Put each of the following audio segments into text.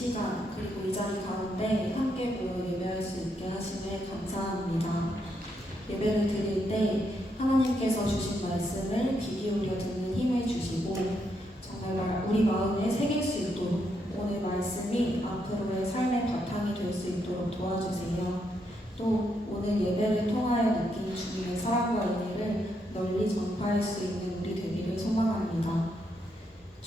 시간 그리고 이 자리 가운데 함께 모여 예배할 수 있게 하심에 감사합니다. 예배를 드릴 때 하나님께서 주신 말씀을 귀 기울여 듣는 힘을 주시고 정말 우리 마음에 새길 수 있도록 오늘 말씀이 앞으로의 삶의 바탕이 될 수 있도록 도와주세요. 또 오늘 예배를 통하여 느낀 주님의 사랑과 은혜를 널리 전파할 수 있는 우리 되기를 소망합니다.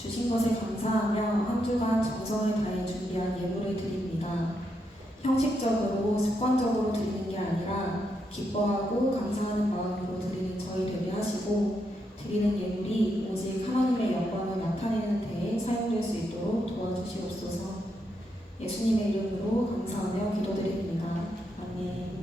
주신 것에 감사하며 한 주간 정성을 다해 준비한 예물을 드립니다. 형식적으로 습관적으로 드리는 게 아니라 기뻐하고 감사하는 마음으로 드리는 저희 되게 하시고 드리는 예물이 오직 하나님의 영광을 나타내는 데에 사용될 수 있도록 도와주시옵소서. 예수님의 이름으로 감사하며 기도드립니다. 아멘.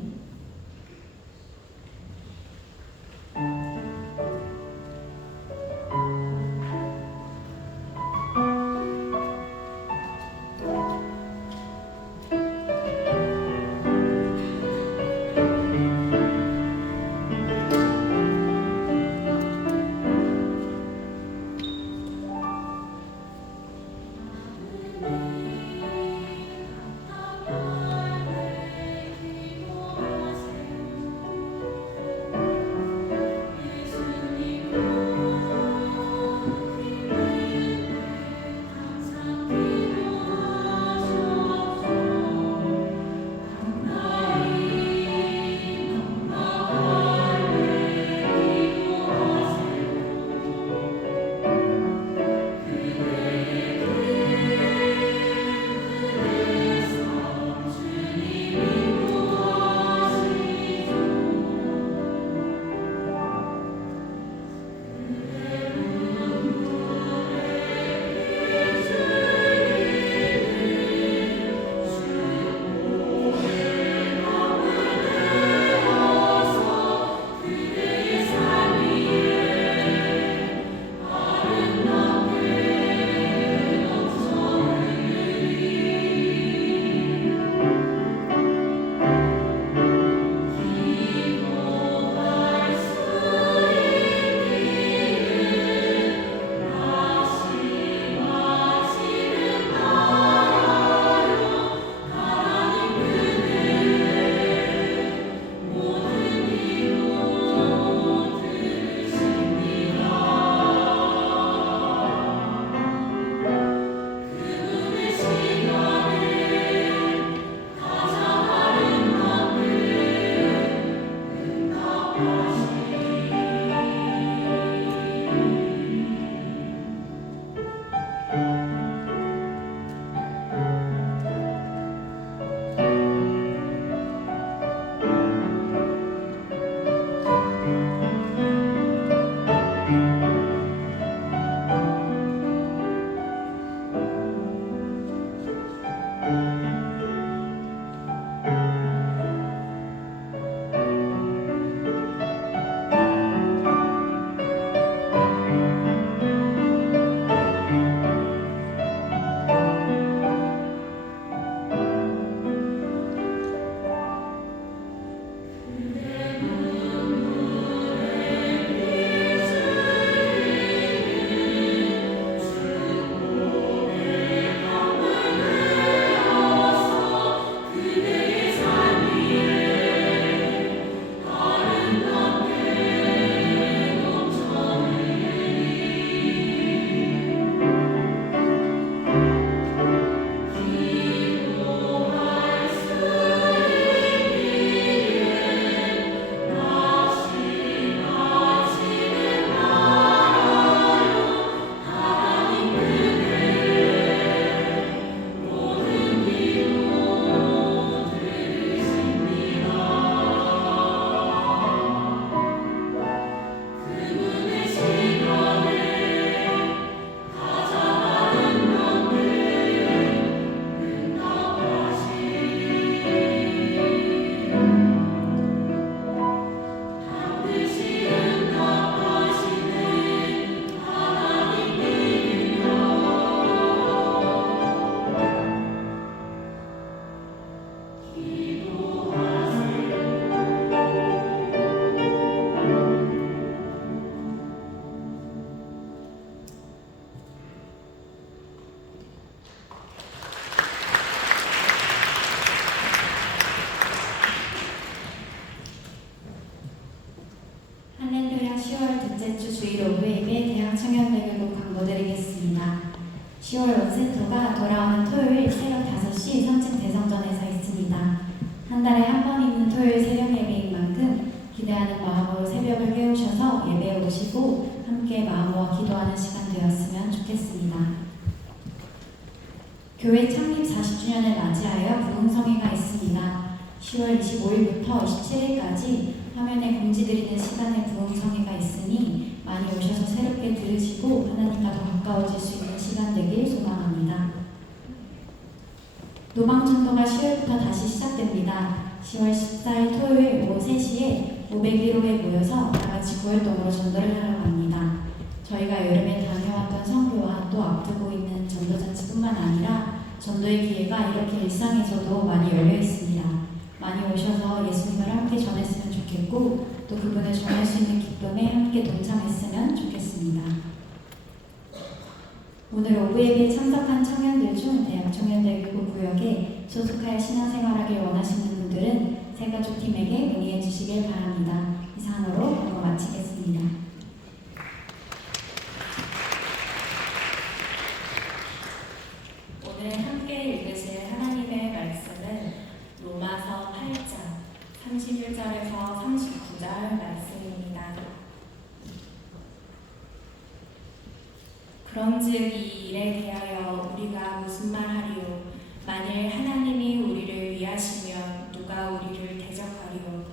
에스토가 돌아오는 토요일 새벽 5시 3층 대성전에서 있습니다. 한 달에 한 번 있는 토요일 새벽 예배인 만큼 기대하는 마음으로 새벽을 깨우셔서 예배에 오시고 함께 마음 모아 기도하는 시간 되었으면 좋겠습니다. 교회 창립 40주년을 맞이하여 부흥성회가 있습니다. 10월 25일부터 27일까지 화면에 공지드리는 시간에 부흥성회가 있으니 많이 오셔서 새롭게 들으시고 하나님과 더 가까워질 수 있는 시간 되길 소망합니다. 노방전도가 10월부터 다시 시작됩니다. 10월 14일 토요일 오후 3시에 501호에 모여서 다같이 9월동으로 전도를 하러 갑니다. 저희가 여름에 다녀왔던 선교와 또 앞두고 있는 전도잔치뿐만 아니라 전도의 기회가 이렇게 일상에서도 많이 열려 있습니다. 많이 오셔서 예수님을 함께 전했으면 좋겠고 또 그분을 전할 수 있는 기쁨에 함께 동참했으면 좋겠습니다. 오늘 오후 예배에 참석한 청년들 중 대학 청년들 교구구역에 소속하여 신앙생활하길 원하시는 분들은 새가족팀에게 문의해 주시길 바랍니다. 이상으로 공부 마치겠습니다. 오늘 함께 읽으실 하나님의 말씀은 로마서 8장 31절에서 39절 말씀입니다. 그런즉 이 일에 대하여 우리가 무슨 말하리요? 만일 하나님이 우리를 위하시면 누가 우리를 대적하리요?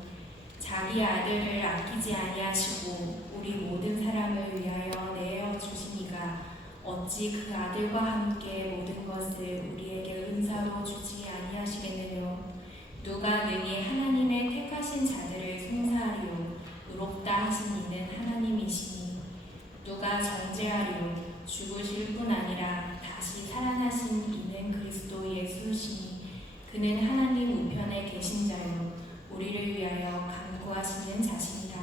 자기 아들을 아끼지 아니하시고 우리 모든 사람을 위하여 내어 주시니가 어찌 그 아들과 함께 모든 것을 우리에게 은사로 주지 아니하시겠느냐? 누가 능히 하나님의 택하신 자들을 송사하리요? 의롭다 하신 이는 하나님이시니 누가 정죄하리요? 죽으실 뿐 아니라 다시 살아나신 이는 그리스도 예수시니 그는 하나님 우편에 계신 자요 우리를 위하여 간구하시는 자신이라.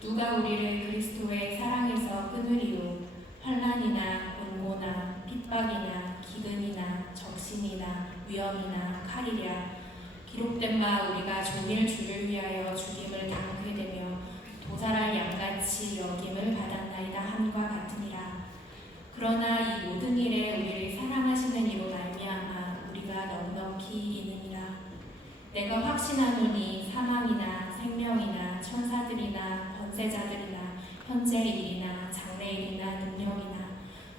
누가 우리를 그리스도의 사랑에서 끊으리요? 환난이나 온고나 핍박이나 기근이나 적신이나 위험이나 칼이랴. 기록된 바 우리가 종일 주를 위하여 죽임을 당하게 되며 도살할 양같이 여김을 받았나이다 함과 같으니라. 그러나 이 모든 일에 우리를 사랑하시는 이로 말미암아 우리가 넉넉히 이기느니라. 내가 확신하노니 사망이나 생명이나 천사들이나 권세자들이나 현재 일이나 장래 일이나 능력이나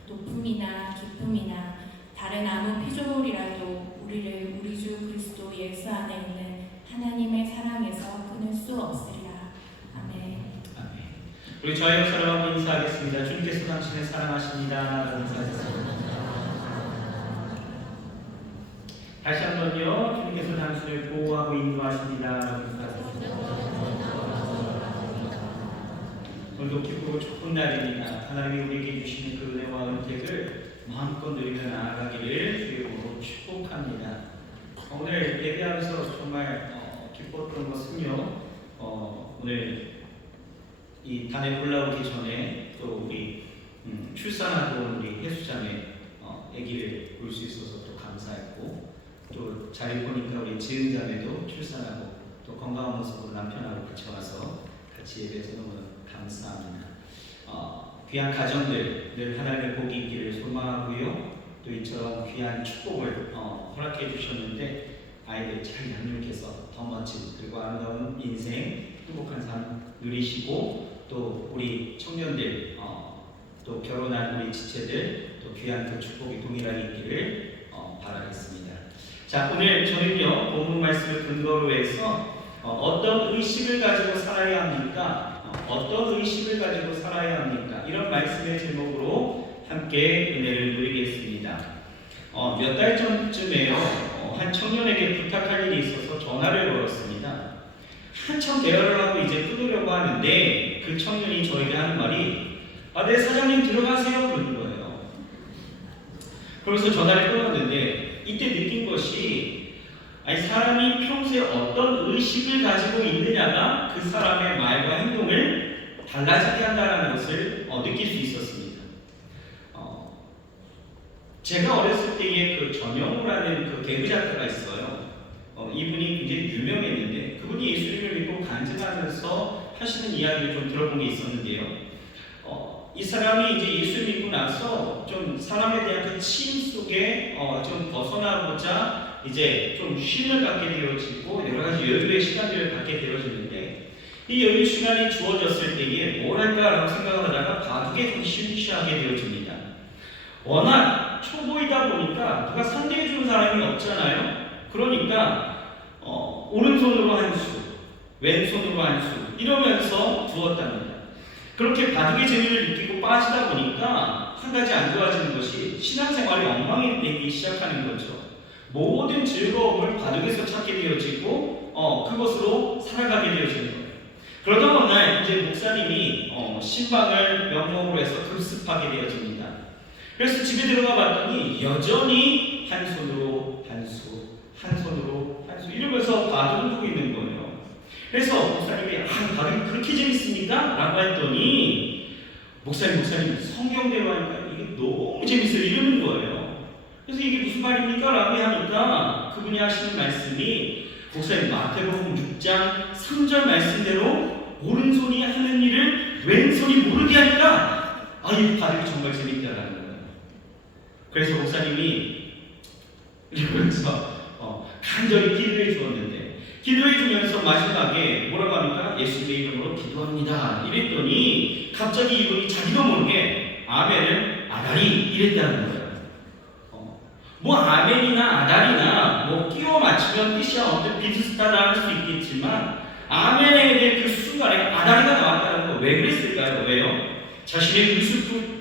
높음이나 깊음이나 다른 아무 피조물이라도 우리를 우리 주 그리스도 예수 안에 있는 하나님의 사랑에서 끊을 수 없으리라. 아멘. 우리 저희 사랑하고 인사하겠습니다. 주님께서 당신을 사랑하십니다. 인사하겠습니다. 다시 한번요. 주님께서 당신을 보호하고 인도하십니다. 인사하겠습니다. 오늘도 기쁘고 좋은 날입니다. 하나님이 우리에게 주시는 그 은혜와 은택을 마음껏 누리며 나아가기를 주님으로 축복합니다. 오늘 예배하면서 정말 기뻤던 것은요. 오늘 이 단에 올라오기 전에 또 우리 출산하고 온 우리 혜수자매 아기를 볼 수 있어서 또 감사했고 또 잘 보니까 우리 지은자매도 출산하고 또 건강한 모습으로 남편하고 같이 와서 같이 예배해서 너무 감사합니다. 귀한 가정들 늘 하나님의 복이 있기를 소망하고요. 또 이처럼 귀한 축복을 허락해 주셨는데 아이들 잘 양육해서 더 멋진 그리고 아름다운 인생 행복한 삶 누리시고 또 우리 청년들 또 결혼한 우리 지체들 또 귀한 그 축복이 동일하게 있기를 바라겠습니다. 자, 오늘 저는요 본문 말씀을 근거로 해서 어떤 의식을 가지고 살아야 합니까? 어떤 의식을 가지고 살아야 합니까? 이런 말씀의 제목으로 함께 은혜를 누리겠습니다. 몇 달 전쯤에요 한 청년에게 부탁할 일이 있어서 전화를 걸었습니다. 한참 대화를 하고 이제 끊으려고 하는데 그 청년이 저에게 하는 말이 네 사장님 들어가세요 그러는 거예요. 그래서 전화를 끊었는데 이때 느낀 것이 아니 사람이 평소에 어떤 의식을 가지고 있느냐가 그 사람의 말과 행동을 달라지게 한다는 것을 느낄 수 있었습니다. 제가 어렸을 때에 그 전영우라는 그 개그 작가가 있어요. 이분이 굉장히 유명했는데 그분이 예수님을 믿고 간증하면서 하시는 이야기를 좀 들어본 게 있었는데요. 이 사람이 이제 예수 믿고 나서 좀 사람에 대한 그 치임 속에 좀 벗어나고자 이제 좀 쉼을 갖게 되어지고 여러 가지 여유의 시간들을 갖게 되어지는데, 이 여유 시간이 주어졌을 때에 뭘 할까라고 생각을 하다가 바둑에 좀 취하게 되어집니다. 워낙 초보이다 보니까 누가 상대해 주는 사람이 없잖아요. 그러니까 오른손으로 한 수, 왼손으로 한 수 이러면서 두었답니다. 그렇게 바둑의 재미를 느끼고 빠지다 보니까 한 가지 안 좋아지는 것이 신앙생활이 엉망이 되기 시작하는 거죠. 모든 즐거움을 바둑에서 찾게 되어지고 그것으로 살아가게 되어지는 거예요. 그러다 어느 날 이제 목사님이 신방을 명목으로 해서 급습하게 되어집니다. 그래서 집에 들어가 봤더니 여전히 한 손으로 한 수, 한 손으로 한 수 이러면서 바둑을 두고 있는 거예요. 그래서 목사님이 바둑이 그렇게 재밌습니까? 라고 했더니 목사님 성경대로 하니까 이게 너무 재밌어요 이러는 거예요. 그래서 이게 무슨 말입니까? 라고 하니까 그분이 하시는 말씀이 목사님 마태복음 6장 3절 말씀대로 오른손이 하는 일을 왼손이 모르게 하니까 이 바둑이 정말 재밌다라는 거예요. 그래서 목사님이 이러면서 간절히 기도해 주었는데, 기도해 주면서 마지막에 뭐라고 합니까? 예수님의 이름으로 기도합니다 이랬더니 갑자기 이분이 자기도 모르게 아멘을 아다리 이랬다는 거예요. 뭐 아멘이나 아다리나 뭐 끼워 맞추면 뜻이 어떤 비슷하다 할 수 있겠지만 아멘에 대해 그 순간에 아다리가 나왔다는 거 왜 그랬을까요? 왜요? 자신의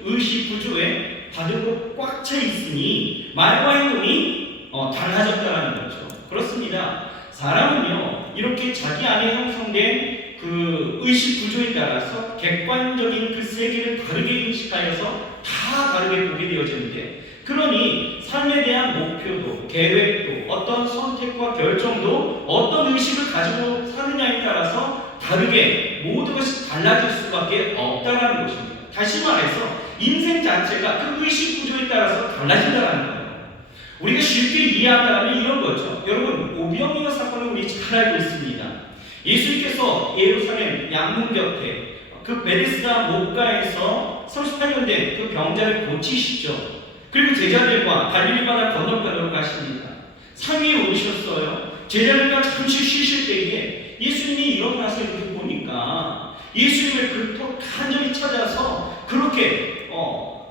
의식 구조에 바둑으로 꽉 차 있으니 말과 행동이 달라졌다는 거죠. 그렇습니다. 사람은요 이렇게 자기 안에 형성된 그 의식 구조에 따라서 객관적인 그 세계를 다르게 인식하여서 다 다르게 보게 되어지는데, 그러니 삶에 대한 목표도 계획도 어떤 선택과 결정도 어떤 의식을 가지고 사느냐에 따라서 다르게 모든 것이 달라질 수밖에 없다는 것입니다. 다시 말해서 인생 자체가 그 의식 구조에 따라서 달라진다는 거예요. 우리가 쉽게 이해한다면 이런 거죠. 여러분, 오병이어 사건을 우리 잘 알고 있습니다. 예수님께서 예루살렘 양문 곁에 그 베데스다 목가에서 38년 된 그 병자를 고치시죠. 그리고 제자들과 갈릴리 바다 건너편으로 가십니다. 산 위에 오르셨어요. 제자들과 잠시 쉬실 때에 예수님이 일어나서 이렇게 보니까 예수님을 그토록 간절히 찾아서 그렇게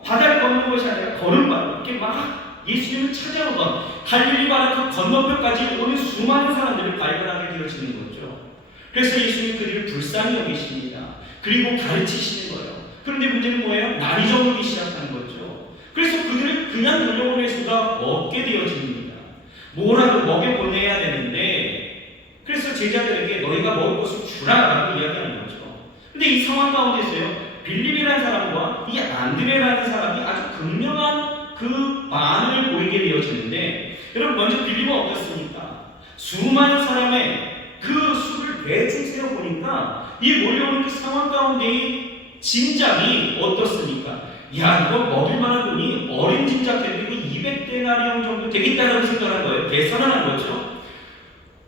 바다를 걷는 것이 아니라 걸음마로 이렇게 막 예수님을 찾아오던 갈릴리 바다 그 건너편까지 오는 수많은 사람들을 발견하게 되어지는 거죠. 그래서 예수님 그들을 불쌍히 여기십니다. 그리고 가르치시는 거예요. 그런데 문제는 뭐예요? 날이 저물기 시작하는 거죠. 그래서 그들을 그냥 돌려보낼 수가 없게 되어집니다. 뭐라도 먹여보내야 되는데, 그래서 제자들에게 너희가 먹을 것을 주라라고 이야기하는 거죠. 근데 이 상황 가운데서요, 빌립이라는 사람과 이 안드레라는 사람이 아주 극명한 그 반응을 보이게 되어지는데, 여러분 먼저 빌립은 어떻습니까? 수많은 사람의 그 수를 대충 세어보니까 이 몰려오는 그 상황 가운데의 짐작이 어떻습니까? 야, 이거 먹을 만한 돈이 어린 짐작해도 이거 200데나리온 정도 되겠다라고 생각한 거예요. 계산을 한 거죠.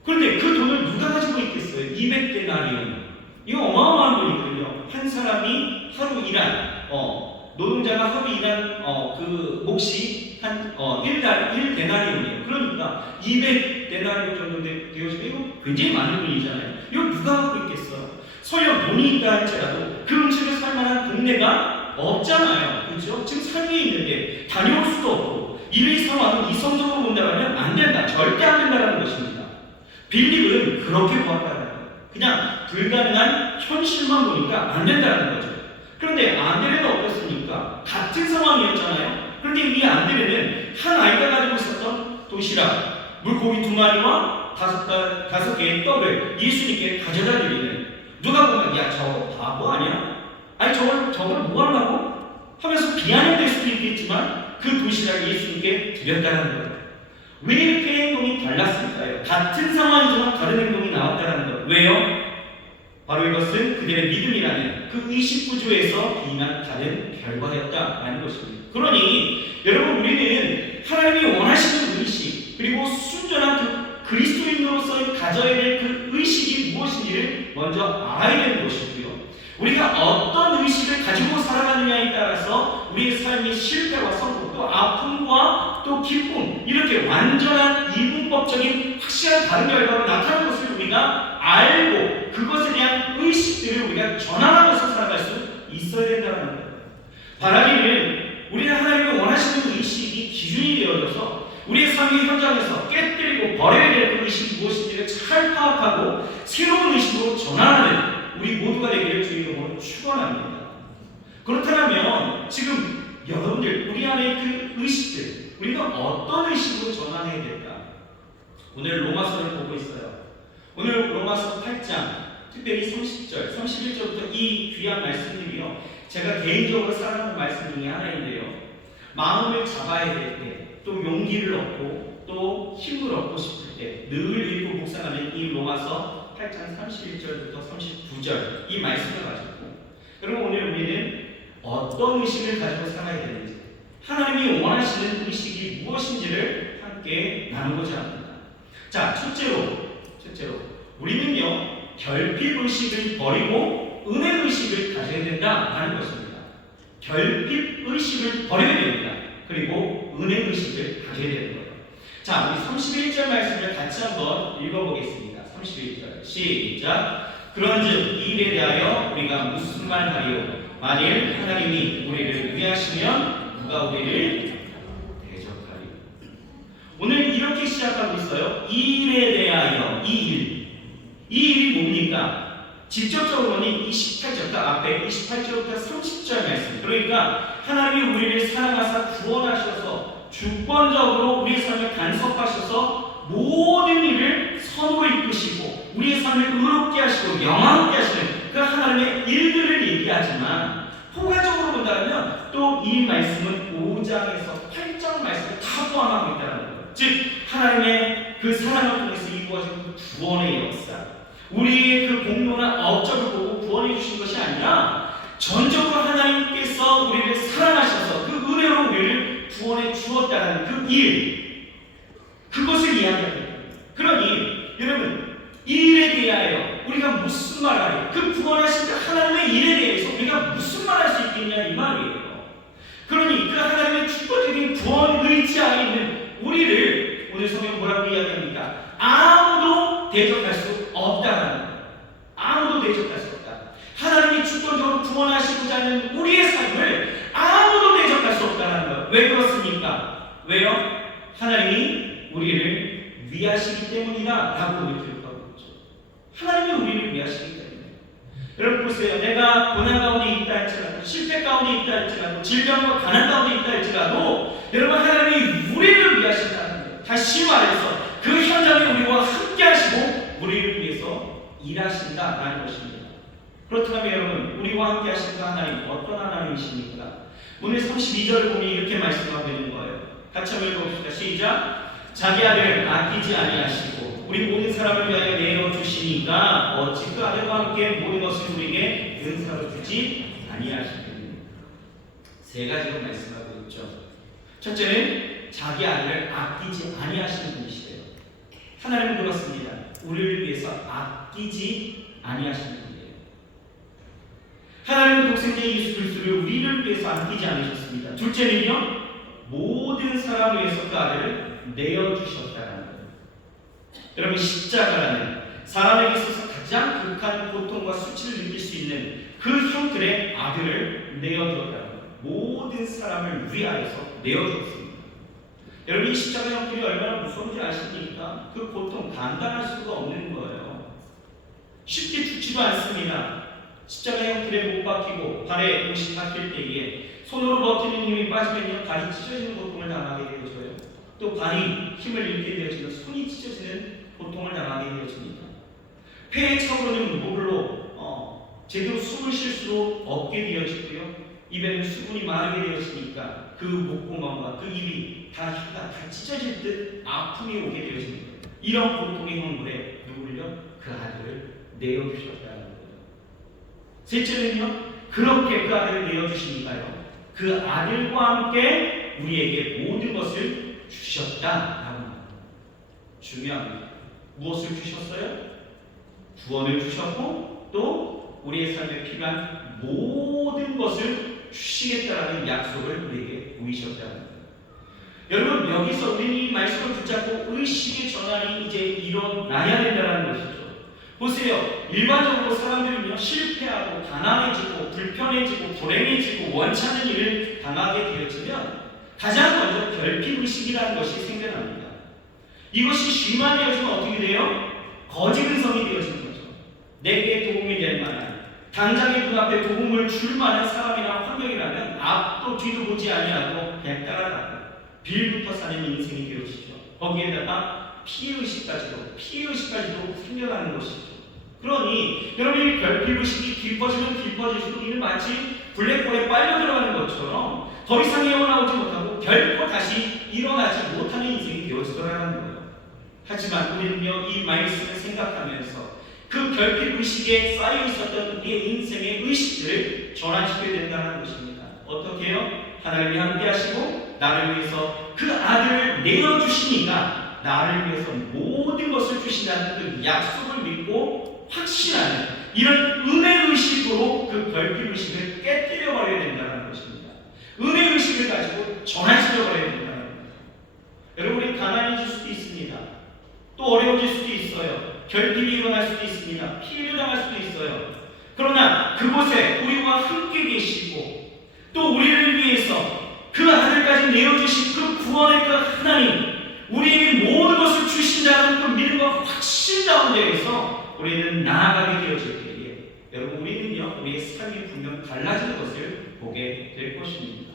그런데 그 돈을 누가 가지고 있겠어요? 200데나리온. 이거 어마어마한 돈이거든요. 한 사람이 하루 일한 노동자가 하루 일한 그 몫이 한 1데나리온이에요. 그러니까 200데나리온 정도 되어지면 이거 굉장히 많은 돈이잖아요. 이거 누가 갖고 있겠어요? 설령 돈이 있다 할지라도 그 근처에 살만한 동네가 없잖아요. 그렇죠? 지금 산 위에 있는데 다녀올 수도 없고, 이 상황은 이성적으로 본다면 안 된다. 절대 안 된다는 것입니다. 빌립은 그렇게 보았다는 거예요. 그냥 불가능한 현실만 보니까 안 된다는 거죠. 그런데 안드레는 어떻습니까? 같은 상황이었잖아요. 그런데 이 안드레는 한 아이가 가지고 있었던 도시락, 물고기 2마리와 5개의 떡을 예수님께 가져다 드리는, 누가 보면 야 저거 바보 아니야? 아니 저걸 뭐 하려고? 하면서 비난될 수도 있겠지만 그 도시락을 예수님께 드렸다는 거예요. 왜 이렇게 행동이 달랐을까요? 같은 상황이지만 다른 행동이 나왔다는 거예요. 왜요? 바로 이것은 그들의 믿음이라는 그 의식 구조에서 비난 다른 결과였다라는 것입니다. 그러니 여러분, 우리는 하나님이 원하시는 의식, 그리고 순전한 그 그리스도인으로서 가져야 될 그 의식이 무엇인지를 먼저 알아야 되는 것이고요. 우리가 어떤 의식을 가지고 살아가느냐에 또 기쁨, 이렇게 완전한 이분법적인 확실한 다른 결과로 나타나는 것을 우리가 알고 그것에 대한 의식들을 우리가 전환하면서 살아갈 수 있어야 된다는 거예요. 바라기는 우리는 하나님이 원하시는 의식이 기준이 되어져서 우리의 삶의 현장에서 깨뜨리고 버려야 될 그 의식이 무엇인지를 잘 파악하고 새로운 의식으로 전환하는 우리 모두가 되기를 주의 이름으로 축원합니다. 그렇다면 지금 여러분들 우리 안에 그 의식들 우리가 어떤 의식으로 전환해야 될까? 오늘 로마서를 보고 있어요. 오늘 로마서 8장 특별히 30절, 31절부터 이 귀한 말씀들이요, 제가 개인적으로 사랑하는 말씀 중에 하나인데요, 마음을 잡아야 될 때, 또 용기를 얻고 또 힘을 얻고 싶을 때 늘 읽고 묵상하는 이 로마서 8장 31절부터 39절 이 말씀을 가지고, 여러분 오늘 우리는 어떤 의식을 가지고 살아야 되는지, 하나님이 원하시는 의식이 무엇인지를 함께 나누고자 합니다. 자, 첫째로 우리는요 결핍 의식을 버리고 은혜 의식을 가져야 된다라는 것입니다. 결핍 의식을 버려야 됩니다. 그리고 은혜 의식을 가져야 되는 거예요. 자, 우리 31절 말씀을 같이 한번 읽어보겠습니다. 31절 시작. 그런즉 이 일에 대하여 우리가 무슨 말 하리요? 만일 하나님이 우리를 위하시면 누가 우리를 대적하리? 오늘 이렇게 시작하고 있어요. 이 일에 대하여, 이 일이 뭡니까? 직접적으로는 28절, 앞에 28절부터 30절 말씀. 그러니까 하나님이 우리를 사랑하사 구원하셔서 주권적으로 우리의 삶을 간섭하셔서 모든 일을 선으로 이끄시고 우리의 삶을 의롭게 하시고 영화롭게 하시는 그 하나님의 일들을 얘기하지만, 포괄적으로 본다면 또 이 말씀은 5장에서 8장 말씀을 다 포함하고 있다는 거예요. 즉 하나님의 그 사랑을 통해서 이루어진 그 구원의 역사, 우리의 그 공로나 업적을 보고 구원해 주신 것이 아니라 전적으로 하나님께서 우리를 사랑하셔서 그 은혜로 우리를 구원해 주었다는 그 일, 그것을 이야기합니다. 그러니 여러분, 이 일에 대하여 우리가 무슨 말하요? 그 구원하신 그 하나님의 일에 대해서 우리가 무슨 말할 수 있겠냐 이 말이에요. 그러니 그 하나님의 축복적인 구원 의지 안에 있는 우리를 오늘 성경 뭐라고 이야기합니까? 아무도 대적할 수 없다는 거예요. 아무도 대적할 수 없다. 하나님이 주권적으로 구원하시고자 하는 우리의 삶을 아무도 대적할 수 없다는 거예요. 왜 그렇습니까? 왜요? 하나님이 우리를 위하시기 때문이다 라고 우리 교육하고 있죠. 하나님이 우리를 위하시기 때문에. 여러분 보세요. 내가 고난 가운데 있다 할지라도, 실패 가운데 있다 할지라도, 질병과 가난 가운데 있다 할지라도, 여러분 하나님이 우리를 위하신다는 거예요. 다시 말해서 그 현장에 우리와 함께 하시고 우리를 위해서 일하신다라는 것입니다. 그렇다면 여러분, 우리와 함께 하신 그 하나님 어떤 하나님이십니까? 오늘 32절을 보니 이렇게 말씀하고 있는 거예요. 같이 한번 읽어봅시다. 시작. 자기 아들을 아끼지 아니하시고 우리 모든 사람을 위하여 내어주시니까 어찌 그 아들과 함께 모든 것을 우리에게 은사로 주지 아니하시겠느냐. 세 가지로 말씀하고 있죠. 첫째는 자기 아들을 아끼지 아니하시는 분이시래요. 하나님은 그렇습니다. 우리를 위해서 아끼지 아니하시는 분이에요. 하나님은 독생자 예수 그리스도를 우리를 위해서 아끼지 않으셨습니다. 둘째는요, 모든 사람을 위해서 그 아들을 내어주셨다는 거예요. 여러분, 십자가라는 사람에게 있어서 가장 극한 고통과 수치를 느낄 수 있는 그 형틀의 아들을 내어주었다는 거예요. 모든 사람을 위하여서 내어주었습니다. 여러분, 이 십자가 형틀이 얼마나 무서운지 아십니까? 그 고통 감당할 수가 없는 거예요. 쉽게 죽지도 않습니다. 십자가 형틀에 못 박히고 발에 옷이 박힐 때에 손으로 버티는 힘이 빠지면요, 발이 찢어지는 고통을 당하게 되어져요. 또 발이 힘을 잃게 되어지면 손이 찢어지는 고통을 당하게 되어집니다. 폐에 차오르는 물로 제대로 숨을 쉴 수 없게 되어지고요. 입에는 수분이 마르게 되어지니까 그 목구멍과 그 입이 다 찢어질 듯 아픔이 오게 되어집니다. 이런 고통의 형벌에 누구를요? 그 아들을 내어주셨다는 거예요. 셋째는요, 그렇게 그 아들을 내어주시니까요, 그 아들과 함께 우리에게 모든 것을 주셨다라고 합니다. 중요합니다. 무엇을 주셨어요? 구원을 주셨고 또 우리의 삶에 필요한 모든 것을 주시겠다라는 약속을 우리에게 보이셨다는 거예요. 여러분, 여기서 우리는 이 말씀을 붙잡고 의식의 전환이 이제 일어나야 된다는 것이죠. 보세요. 일반적으로 사람들은요, 실패하고 가난해지고 불편해지고 불행해지고 원치 않는 일을 당하게 되어지면 가장 먼저 결핍의식이라는 것이 생겨납니다. 이것이 심화되어지면 어떻게 돼요? 거짓근성이 되어지는 거죠. 내게 도움이 될 만한, 당장의 눈앞에 도움을 줄 만한 사람이나 환경이라면 앞도 뒤도 보지 아니하고 배따라가고 빌부터 사는 인생이 되어지죠. 거기에다가 피해의식까지도 생겨나는 것이죠. 그러니 여러분이 결핍의식이 깊어지면 깊어질수록 이는 마치 블랙홀에 빨려 들어가는 것처럼 더 이상 헤어나오지 못하고 결코 다시 일어나지 못하는 인생이 되어지더라는 거예요. 하지만 우리는요, 이 말씀을 생각하면서 그 결핍의식에 쌓여 있었던 우리의 인생의 의식들을 전환시켜야 된다는 것입니다. 어떻게 해요? 하나님이 함께 하시고 나를 위해서 그 아들을 내어주시니까 나를 위해서 모든 것을 주신다는 그 약속을 믿고 확신하는 이런 은혜의식으로 그 결핍의식을 깨뜨려버려야 된다는 것입니다. 은혜의식을 가지고 전환시켜버려야 된다는 겁니다. 여러분, 우리 가난해질 수도 있습니다. 또 어려워질 수도 있어요. 결핍이 일어날 수도 있습니다. 피해를 당할 수도 있어요. 그러나 그곳에 우리와 함께 계시고 또 우리를 위해서 그 아들까지 내어주신 그 구원의 그 하나님, 우리에게 모든 것을 주신다는 그 믿음과 확신 가운데에서 우리는 나아가게 되어질 때에 여러분, 우리는요, 우리의 삶이 분명 달라지는 것을 보게 될 것입니다.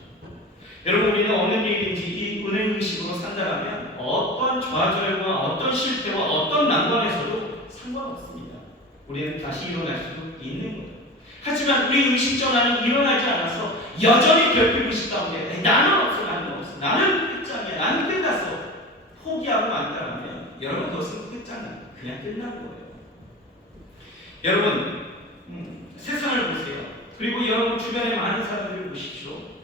여러분, 우리는 어느 일이든지 이 은혜의식으로 산다면 어떤 좌절과 어떤 실패와 어떤 난관에서도 상관없습니다. 우리는 다시 일어날 수 있는 거예요. 하지만 우리 의식 전환이 일어나지 않아서 여전히 결핍의식 가운데 나는 없어, 나는 끝장이야, 나는 끝났어 포기하고 만다라면 여러분, 그것은 끝장이에요. 그냥 끝난 거예요. 여러분, 세상을 보세요. 그리고 여러분 주변에 많은 사람들을 보십시오.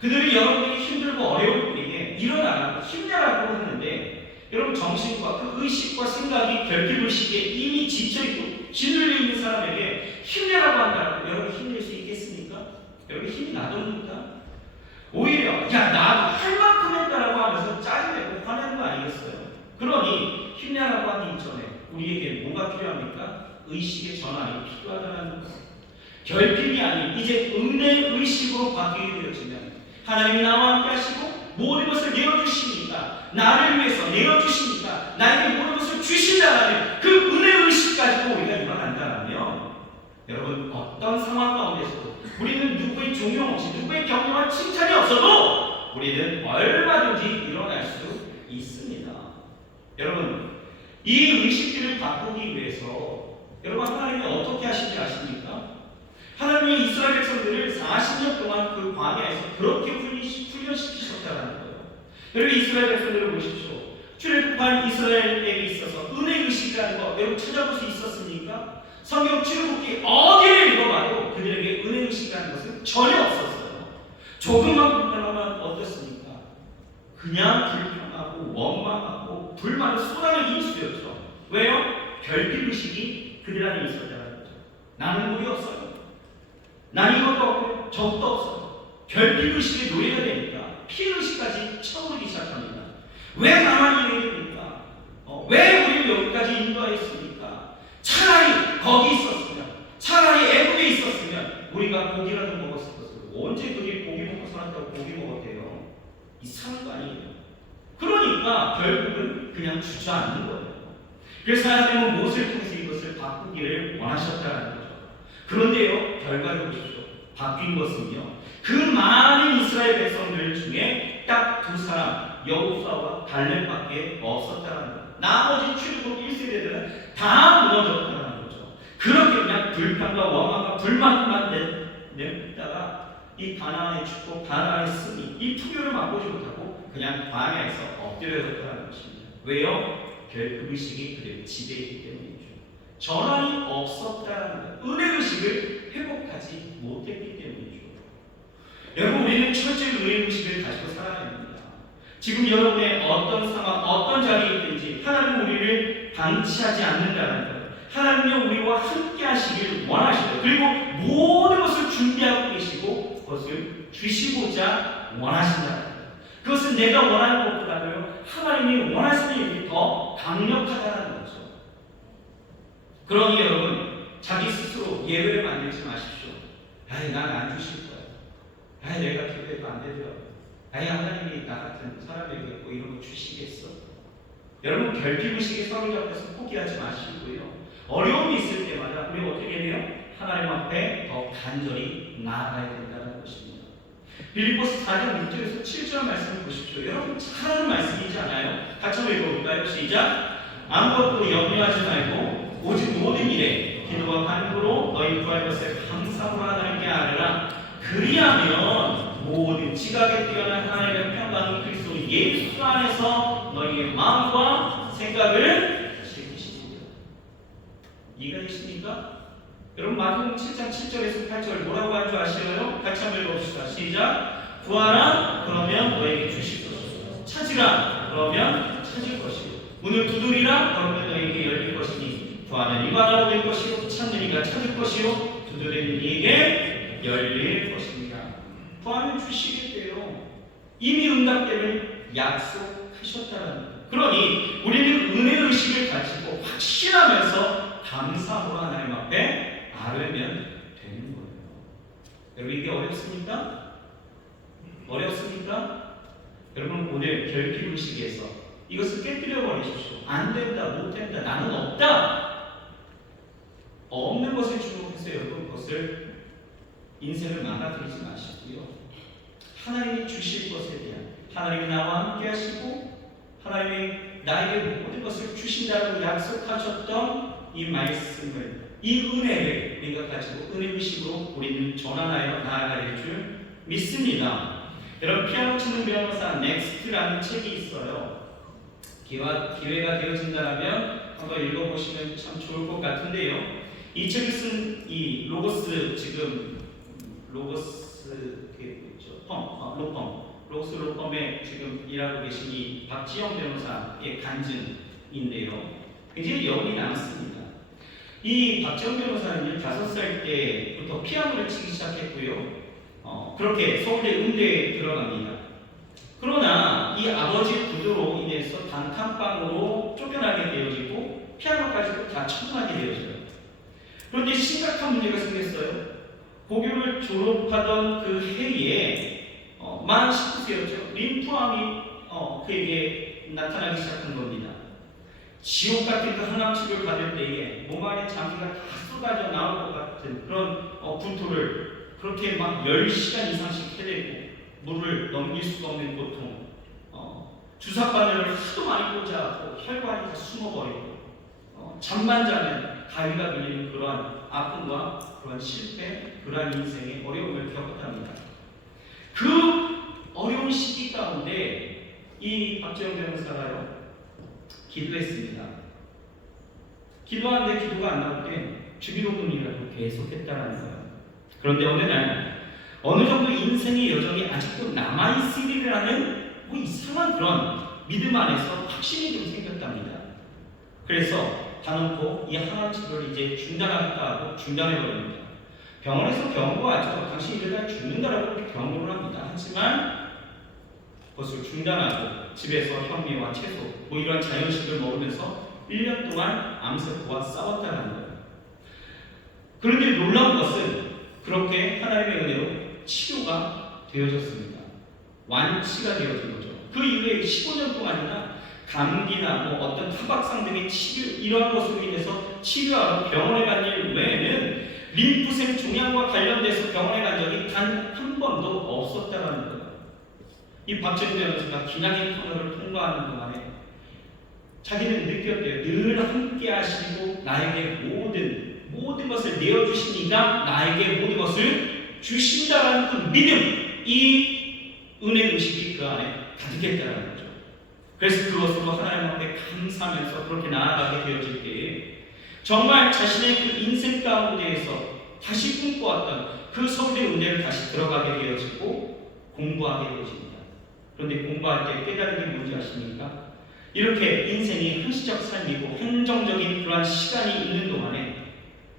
그들이 여러분이 힘들고 어려울 때에 일어나라고 힘내라고 하는데 여러분, 정신과 그 의식과 생각이 결핍의식에 이미 지쳐있고 짓눌려 있는 사람에게 힘내라고 한다고 여러분 힘낼 수 있겠습니까? 여러분, 힘이 나dob니까? 오히려 야, 나도 할 만큼 했다라고 하면서 짜증내고 화내는 거 아니겠어요? 그러니 힘내라고 하기 이전에 우리에게 뭐가 필요합니까? 의식의 전환이 필요하다는 것. 결핍이 아닌 이제 은혜의식으로 바뀌게 되어지면 하나님이 나와 함께 하시고 모든 것을 내어주시니까, 나를 위해서 내어주시니까, 나에게 모든 것을 주신다라는 그 은혜의식 가지고 우리가 일어난다면 여러분, 어떤 상황 가운데서도 우리는 누구의 종용 없이, 누구의 격려와 칭찬이 없어도 우리는 얼마든지 일어날 수 있습니다. 여러분, 이 의식들을 바꾸기 위해서 여러분, 하나님이 어떻게 하신지 아십니까? 하나님이 이스라엘 백성들을 40년 동안 그 광야에서 그렇게 훈련시키셨다는 거예요. 여러분, 이스라엘 백성들을 보십시오. 출애굽한 이스라엘에게 있어서 은혜의식이라는 거 여러분 찾아볼 수 있었습니까? 성경 출애굽기 어디를 읽어봐도 그들에게 은혜의식이라는 것은 전혀 없었어요. 조금만 불편하면 어떻습니까? 그냥 불편하고 원망하고 불만을 쏟아내는 인수였죠. 왜요? 결핍의식이 그들 안에 있었다는 거죠. 나는 물이 없어요. 난 이것도 없고요, 저것도 없어요. 결핍의식의 노예가 되니까 피해의식까지 차오르기 시작합니다. 왜 나만 이래야 됩니까? 왜 우리를 여기까지 인도하였습니까? 차라리 거기 있었으면, 차라리 애국에 있었으면 우리가 고기라도 먹었을 것을. 언제 그게 고기 먹고 살았다고 고기 먹었대요? 이상한 거 아니에요. 그러니까 결국은 그냥 주저앉는 거예요. 그래서 하나님은 모세를 통해서 이것을 바꾸기를 원하셨다는 거죠. 그런데요, 결과를 보십시오. 바뀐 것은요, 그 많은 이스라엘 백성들 중에 딱 두 사람, 여호수아와 갈렙밖에 없었다는 거예요. 나머지 출애굽 1세대들은 다 무너졌다는 거죠. 그렇게 그냥 불평과 원망과 불만만 냈다가 이 가나안의 축복, 가나안의 승리, 이 풍요를 맛보지 못하고 그냥 광야에서 엎드려졌다는 것입니다. 왜요? 결핍의식이 그들을 지배했기 때문이죠. 전환이 없었다는 것, 은혜의식을 회복하지 못했기 때문이죠. 여러분, 우리는 철저히 은혜의식을 가지고 살아야 합니다. 지금 여러분의 어떤 상황, 어떤 자리에 있든지 하나님은 우리를 방치하지 않는다는 것, 하나님은 우리와 함께 하시길 원하시고, 그리고 모든 것을 준비하고 계시고 그것을 주시고자 원하신다는 것. 그것은 내가 원하는 것보다도요 하나님이 원하시는 일이 더 강력하다는 거죠. 그러니 여러분 자기 스스로 예외를 만들지 마십시오. 아이 난 안 주실 거야. 아이 내가 기도해도 안 되더라고. 아이 하나님이 나 같은 사람에게 뭐 이런 거 주시겠어? 여러분 결핍의식에 사로잡혀서 포기하지 마시고요. 어려움이 있을 때마다 우리 어떻게 해요? 하나님 앞에 더 간절히 나아가야 된다는 것입니다. 빌립보서 4장 6절에서 7절 말씀을 보십시오. 여러분 잘 아는 말씀이지 않아요? 같이 한번 읽어볼까요? 시작! 아무것도 염려하지 말고 오직 모든 일에 기도와 간구로 너희 구할 것을 감사로 하나님께 아뢰라. 그리하면 모든 지각에 뛰어난 하나님의 평강이 그리스도 예수 안에서 너희의 마음과 생각을 지키시리라. 이해가 되십니까? 여러분 마태복음 7장 7절에서 8절 뭐라고 한 줄 아시나요? 같이 한번 읽어봅시다. 시작! 구하라 그러면 너에게 주실 것이요 찾으라 그러면 찾을 것이요 문을 두드리라 그러면 너에게 열릴 것이니 구하면 이바라고 될 것이요 찾는 이가 찾을 것이요 두드리는 이에게 열릴 것입니다. 구하면 주시겠대요. 이미 응답됨을 약속하셨다는 거예요. 그러니 우리는 은혜의식을 가지고 확신하면서 감사로 하나님 앞에 아뢰면 되는 거예요. 여러분 이게 어렵습니까? 어렵습니까? 여러분 오늘 결핍의식에서 이것을 깨뜨려 버리십시오. 안 된다, 못 된다, 나는 없다. 없는 것에 주목해서 여러분 그것을 인생을 망가뜨리지 마시고요. 하나님이 주실 것에 대한 하나님이 나와 함께 하시고 하나님이 나에게 모든 것을 주신다고 약속하셨던 이 말씀을 이 은혜를 우리가 가지고 은혜의식으로 우리는 전환하여 나아갈 줄 믿습니다. 여러분 피아노 치는 변호사 넥스트라는 책이 있어요. 기회가 되어진다면 한번 읽어보시면 참 좋을 것 같은데요. 이 책을 쓴 이 로고스 로펌에 지금 일하고 계신 이 박지영 변호사의 간증인데요. 굉장히 여운이 남습니다. 이 박지영 변호사는 15살 때부터 피아노를 치기 시작했고요. 그렇게 서울대 음대에 들어갑니다. 그러나 이 아버지 구두로 인해서 단칸방으로 쫓겨나게 되어지고 피아노까지도 다 처분하게 되어져요. 그런데 심각한 문제가 생겼어요. 고교를 졸업하던 그 해에 만 19세였죠. 림프암이 그에게 나타나기 시작한 겁니다. 지옥 같은 그 항암치료를 받을 때에 몸 안에 장기가 다 쏟아져 나올 것 같은 그런 분토를 그렇게 막 10시간 이상씩 해대고 물을 넘길 수가 없는 고통, 주사바늘을 하도 많이 꽂아갖고 혈관이 다 숨어버리고 잠만 자면 가위가 밀리는 그러한 아픔과 그러한 실패, 그러한 인생의 어려움을 겪었답니다. 그 어려운 시기 가운데 이 박재영 변호사가요 기도했습니다. 기도하는데 기도가 안 나올 때 주기도문이라고 계속했다라는 거예요. 그런데 어느 날 어느 정도 인생의 여정이 아직도 남아있으리라는 뭐 이상한 그런 믿음 안에서 확신이 좀 생겼답니다. 그래서 다놓고 이 항암 치료를 이제 중단하겠다 하고 중단해버립니다. 병원에서 경고하죠. 당신 이러다 죽는다라고 그렇게 경고를 합니다. 하지만 그것을 중단하고 집에서 현미와 채소 뭐 이런 자연식을 먹으면서 1년 동안 암세포와 싸웠다는 거예요. 그런데 놀라운 것은 그렇게 하나님의 은혜로 치료가 되어졌습니다. 완치가 되어진 거죠. 그 이후에 15년 동안이나 감기나 뭐 어떤 타박상 등의 치료 이러한 것으로 인해서 치료하고 병원에 간 일 외에는 림프샘 종양과 관련돼서 병원에 간 적이 단 한 번도 없었다는 거예요. 이 박재훈 변호사가 기나긴 터널을 통과하는 동안에 자기는 느꼈대요. 늘 함께 하시고 나에게 모든 것을 내어주신 이가 나에게 모든 것을 주신다라는 그 믿음, 이 은혜 의식이 그 안에 가득했다는 거죠. 그래서 그것으로 하나님 앞에 감사하면서 그렇게 나아가게 되어질 때에 정말 자신의 그 인생 가운데에서 다시 꿈꿔왔던 그 서울대 음대를 다시 들어가게 되어지고 공부하게 되어집니다. 그런데 공부할 때 깨달은 게 뭔지 아십니까? 이렇게 인생이 한시적 삶이고 한정적인 그러한 시간이 있는 동안에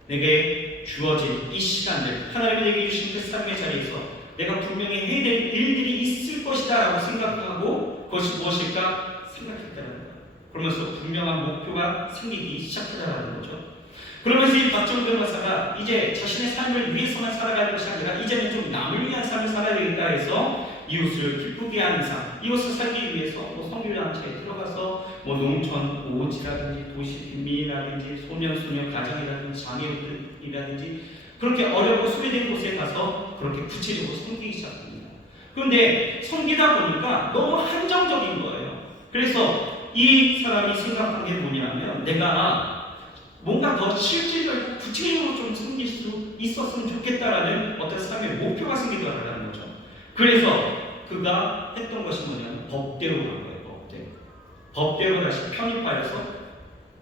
내게 주어진 이 시간들 하나님이 내게 주신 그 삶의 자리에서 내가 분명히 해야 될 일들이 있을 것이다라고 생각하고 그것이 무엇일까 생각했다는 거예요. 그러면서 분명한 목표가 생기기 시작하다는 거죠. 그러면서 이 박정희 변호사가 이제 자신의 삶을 위해서만 살아갈 것이 아니라 이제는 좀 남을 위한 삶을 살아야 되겠다 해서 이웃을 기쁘게 하는 삶, 이웃을 살기 위해서 성교단체에 들어가서 농촌 오지라든지 도시 빈민이라든지 소년 가정이라든지 장애우들이라든지 그렇게 어렵고 소외된 곳에 가서 그렇게 구체적으로 섬기기 시작합니다. 그런데 섬기다 보니까 너무 한정적인 거예요. 그래서 이 사람이 생각한 게 뭐냐면 내가 뭔가 더 실질적이고 구체적으로 좀 섬길 수 있었으면 좋겠다라는 어떤 삶의 목표가 생기더라는 거죠. 그래서 그가 했던 것이 뭐냐면 법대로 간 거예요. 법대로 다시 편입하여서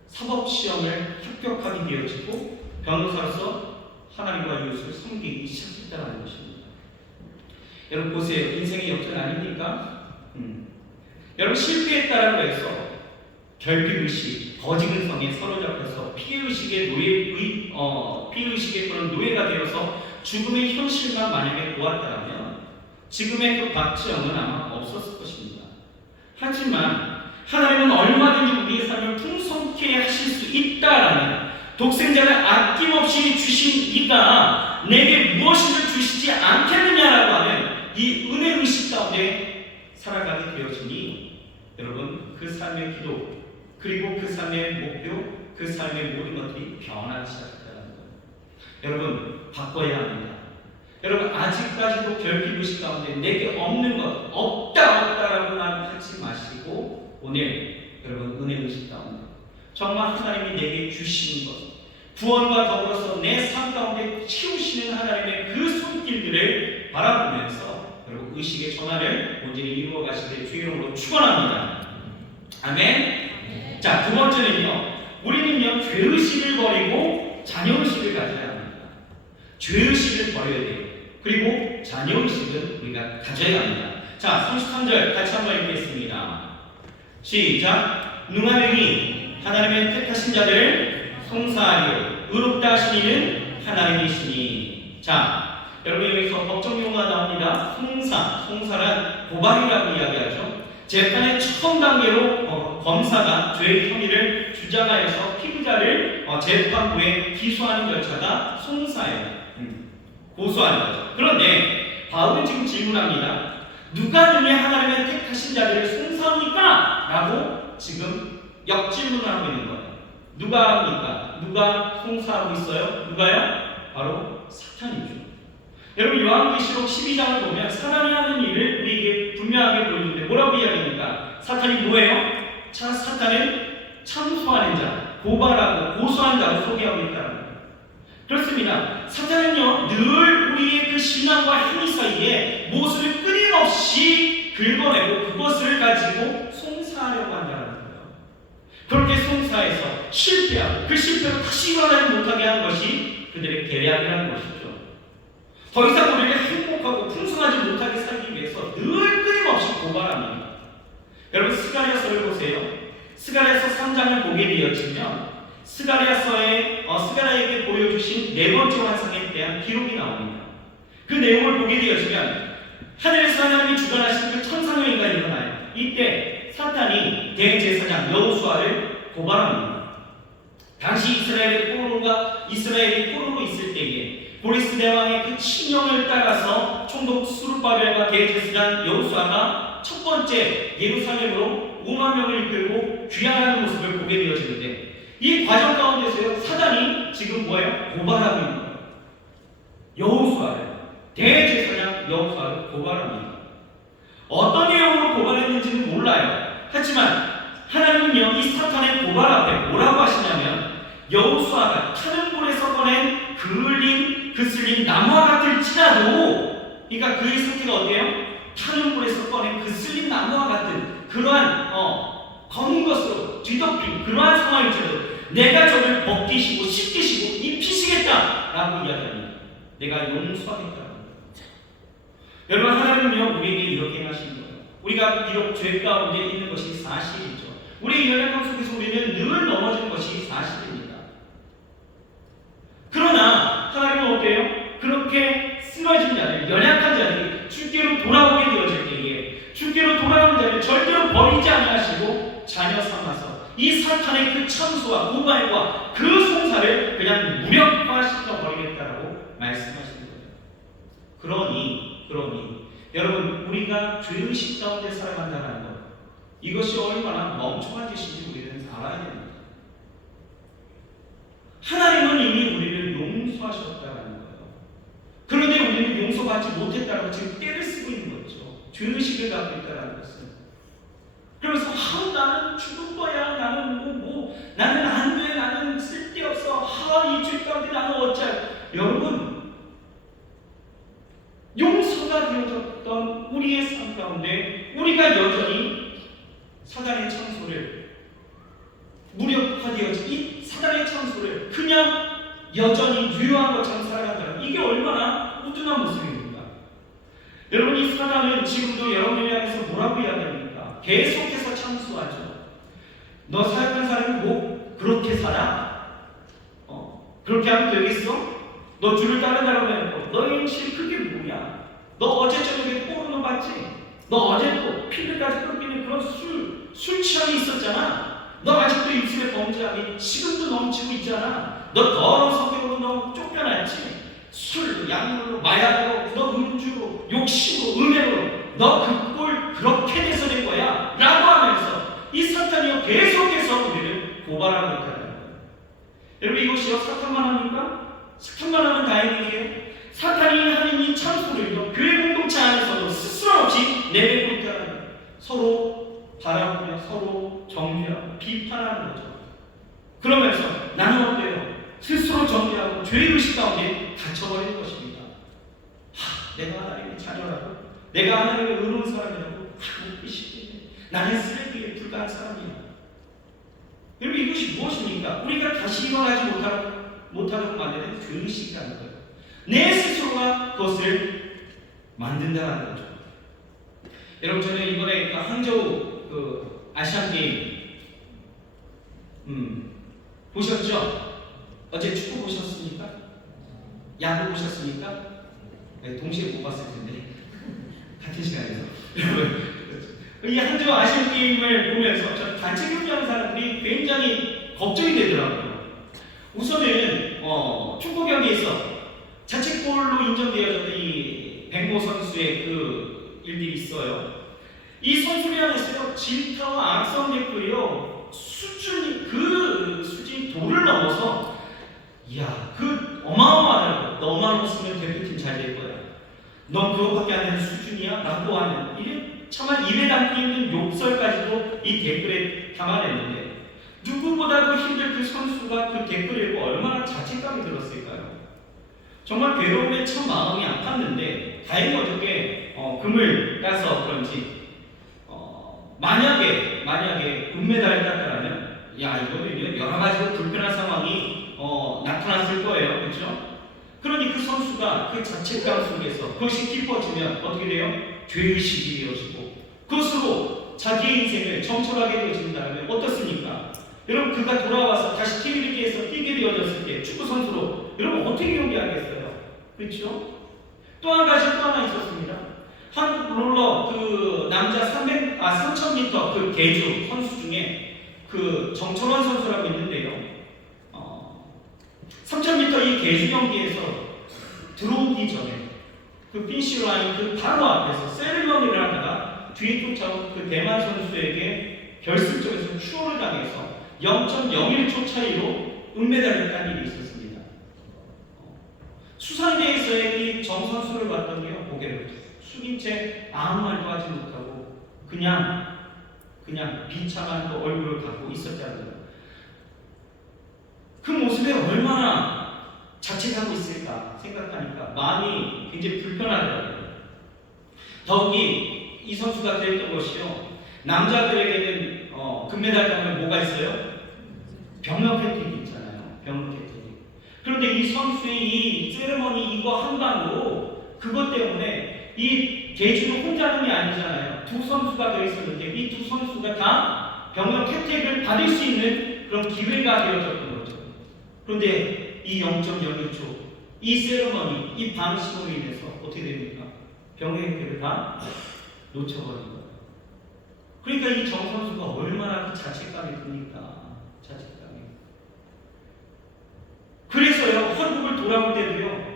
사법시험을 합격하게 되어지고 변호사로서 하나님과 이웃을 섬기기 시작했다는 것입니다. 여러분 보세요. 인생의 역전 아닙니까? 여러분 실패했다라고 해서 결핍의식, 거짓은성에 사로잡혀서 피의식의 그런 노예가 되어서 죽음의 현실만 만약에 보았다면 지금의 그 박지영은 아마 없었을 것입니다. 하지만 하나님은 얼마든지 우리의 삶을 풍성케 하실 수 있다라는 독생자를 아낌없이 주신 이가 내게 무엇인가 주시지 않겠느냐라고 하는 이 은혜의식 가운데 살아가게 되어지니 여러분 그 삶의 기도 그리고 그 삶의 목표, 그 삶의 모든 것들이 변하기 시작했다는 거예요. 여러분 바꿔야 합니다. 여러분 아직까지도 결핍의식 가운데 내게 없는 것 없다라고 하지 마시고 오늘 여러분 은혜의식 가운데 정말 하나님이 내게 주시는 것 구원과 더불어서 내 삶 가운데 키우시는 하나님의 그 손길들을 바라보면서 여러분 의식의 전환을 온전히 이루어 가시길 주의 이름으로 축원합니다. 아멘. 자, 두 번째는요. 우리는요 죄의식을 버리고 자녀의식을 가져야 합니다. 죄의식을 버려야 돼요. 그리고 자녀의식은 우리가 가져야 합니다. 자, 33절 같이 한번 읽겠습니다. 시작. 능하느니 하나님의 택하신 자들을 송사하려 의롭다 하신 이는 하나님이시니. 자, 여러분 여기서 법정 용어가 나옵니다. 송사란 고발이라고 이야기하죠. 재판의 처음 단계로 검사가 죄의 혐의를 주장하여서 피의자를 재판부에 기소하는 절차가 송사예요. 고소하는 거죠. 그런데 바울은 지금 질문합니다. 누가 능히 하나님의 택하신 자들을 송사합니까? 라고 지금 역질문을 하고 있는 거예요. 누가 합니까? 누가 송사하고 있어요? 누가요? 바로 사탄이죠. 여러분 요한계시록 12장을 보면 사탄이 하는 일을 우리에게 분명하게 보여주는데 뭐라고 이야기합니까? 사탄이 뭐예요? 사탄은 참소하는 자, 고발하고 고소하는 자로 소개하고 있다는 거예요. 그렇습니다. 사탄은요 늘 우리의 그 신앙과 행위 사이에 무엇을 끊임없이 긁어내고 그것을 가지고 송사하려고 한다는 거예요. 그렇게 송사해서 실패하고 그 실패로 다시 일어나지 못하게 하는 것이 그들의 계략이라는 것이죠. 더 이상 우리를 행복하고 풍성하지 못하게 살기 위해서 늘 끊임없이 고발합니다. 여러분 스가랴서를 보세요. 스가랴서 3장을 보게 되어지면 스가랴에게 보여주신 네 번째 환상에 대한 기록이 나옵니다. 그 내용을 보게 되어지면 하늘에서 하나님이 주관하시는 그 천상회의가 일어나요. 이때 사탄이 대제사장 여호수아를 고발합니다. 당시 이스라엘이 포로로 있을 때에 보리스 대왕의 그 칙령을 따라서 총독 수르바벨과 대제사장 여호수아가 첫 번째 예루살렘으로 5만 명을 이끌고 귀환하는 모습을 보게 되어지는데 이 과정 가운데서요 사단이 지금 뭐예요? 고발하고 있는 거예요. 여호수아를 대제사장 여호수아를 고발합니다. 어떤 내용으로 고발했는지는 몰라요. 하지만 하나님은요 이 사탄의 고발 앞에 뭐라고 하시냐면 여호수아가 타는 불에서 꺼낸 그슬린 나무와 같을지라도 그러니까 그의 상태가 어때요? 타는 불에서 꺼낸 그슬린 나무와 같은 그러한 검은 것으로 뒤덮인 그러한 상황일지라도 내가 저를 벗기시고 씻기시고 입히시겠다라고 이야기합니다. 내가 용서하겠다. 여러분 하나님은요 우리에게 이렇게 행하시는 거예요. 우리가 비록 죄 가운데 있는 것이 사실이죠. 우리의 연약함 속에서 우리는 늘 넘어지는 것이 사실입니다. 그러나 하나님은 어때요? 그렇게 쓰러진 자들, 연약한 자들이 주께로 돌아오게 되어질 때에 자녀 삼아서 이 사탄의 그 참소와 고발과 그 송사를 그냥 무력화시켜 버리겠다라고 말씀하시는 거예요. 그러니 여러분, 우리가 죄의식 가운데 살아간다는 것, 이것이 얼마나 멍청한 짓인지 우리는 알아야 됩니다. 하나님은 이미 우리를 용서하셨다는 거예요. 그런데 우리는 용서받지 못했다고 지금 떼를 쓰고 있는 거죠. 죄의식을 갖고 있다는 것은. 그러면서 나는 죽을 거야, 나는 안 돼, 나는 쓸데없어, 이 죄 가운데 나는 어찌할. 여러분, 용서가 되어졌던 우리의 삶 가운데 우리가 여전히 사단의 참소를 무력화되어진 이 사단의 참소를 그냥 여전히 유효한 것처럼 살아간다는, 이게 얼마나 우둔한 모습입니까? 여러분, 이 사단은 지금도 여러분을 향해서 뭐라고 이야기합니까? 계속해서 참소하죠. 너 사역한 사람이 뭐 그렇게 살아? 그렇게 하면 되겠어? 너 주를 따르다라고 해놓고 너의 인식 그게 뭐야? 너 어제 저녁에 포르노 봤지? 너 어제도 피부까지 끓기는 그런 술 취함이 있었잖아. 너 아직도 입술에 범죄함이 지금도 넘치고 있잖아. 너 더러운 성격으로 너무 쫓겨났지? 술, 약물로, 마약으로, 너 음주로, 욕심으로, 음행으로 너 그 꼴 그렇게 돼서 된 거야 라고 하면서 이 사탄이요 계속해서 우리를 고발하고 있다는 거예요. 여러분, 이것이요 사탄만 합니까? 사탄만 하면 다행이에요. 사탄이 하는 이 참소를요 교회 공동체 안에서도 스스럼 없이 내뱉고 있다는 거예요. 서로 바라보며 서로 정죄하고 비판하는 거죠. 그러면서 나는 어때요? 스스로 정죄하고 죄의식 가운데 갇혀버리는 것입니다. 내가 하나님의 자녀라고, 내가 하나님의 의로운 사람이라고 하고 계시겠네. 나는 쓰레기에 불과한 사람이야. 여러분, 이것이 무엇입니까? 우리가 다시 일어나지 못하도록 만드는 죄의식이라는 거예요. 내 스스로가 그것을 만든다는 거죠. 여러분, 저는 이번에 항저우 아시안게임 보셨죠? 어제 축구 보셨습니까? 야구 보셨습니까? 네, 동시에 못 봤을 텐데 같은 시간에서 이 항저우 아시안게임을 보면서 저 단체 경기하는 사람들이 굉장히 걱정이 되더라고요. 우선은 축구 경기에서 자책골로 인정되어졌던 이 백모 선수의 그 일들이 있어요. 이 선수를 향해서요 질타와 악성 댓글이요 수준이 도를 넘어서, 이야, 그 어마어마하다고, 너만 없으면 대표팀 잘 될 거야, 넌 그거밖에 안 되는 수준이야 라고 하는, 이게 참한 입에 담기 힘든 욕설까지도 이 댓글에 담아냈는데, 누구보다도 힘들 그 선수가 그 댓글을 읽고 얼마나 자책감이 들었을까요? 정말 괴로움에 참 마음이 아팠는데, 다행히 어저께 금을 따서 그런지 만약에 은메달을 땄다면 이거는 여러 가지로 불편한 상황이 나타났을 거예요. 그렇죠? 그러니 그 선수가 그 자책감 속에서 그것이 깊어지면 어떻게 돼요? 죄의식이 되어지고 그것으로 자기의 인생을 정철하게 되어진다면 어떻습니까? 여러분, 그가 돌아와서 다시 TV리그에서 뛰게 되어졌을 때 축구 선수로 여러분 어떻게 경기하겠어요? 그렇죠? 또 하나 있었습니다. 한국 롤러 그 남자 3000m 그 계주 선수 중에 그 정철원 선수라고 있는데요. 3000m 이 계주 경기에서 들어오기 전에 그 피니시 라인 그 바로 앞에서 세리머니를 하다가 뒤에 쫓아온 그 대만 선수에게 결승점에서 추월을 당해서 0.01초 차이로 은메달을 딴 일이 있었습니다. 수상대에서의 이 정 선수를 봤더니요 고개를 숙인 채 아무 말도 하지 못하고 그냥 비참한 그 얼굴을 갖고 있었다는 거예요. 그 모습에 얼마나 자책하고 있을까 생각하니까 마음이 굉장히 불편하더라고요. 더욱이 이 선수가 그랬던 것이요, 남자들에게는 금메달 따면 뭐가 있어요? 병역 혜택이 있잖아요. 병역 혜택. 그런데 이 선수의 이 세레머니 이거 한 방으로 그것 때문에 이 계주는 혼자 하는 게 아니잖아요. 두 선수가 더 있었는데 이 두 선수가 다 병역 혜택을 받을 수 있는 그런 기회가 되어졌던 거죠. 그런데 이 0.01초 이 세레머니 이 방식으로 인해서 어떻게 됩니까? 병역 혜택을 다 놓쳐버린 거예요. 그러니까 이 정 선수가 얼마나 그 자책감이 듭니까? 자책감이. 그래서요, 한국을 돌아올 때도요,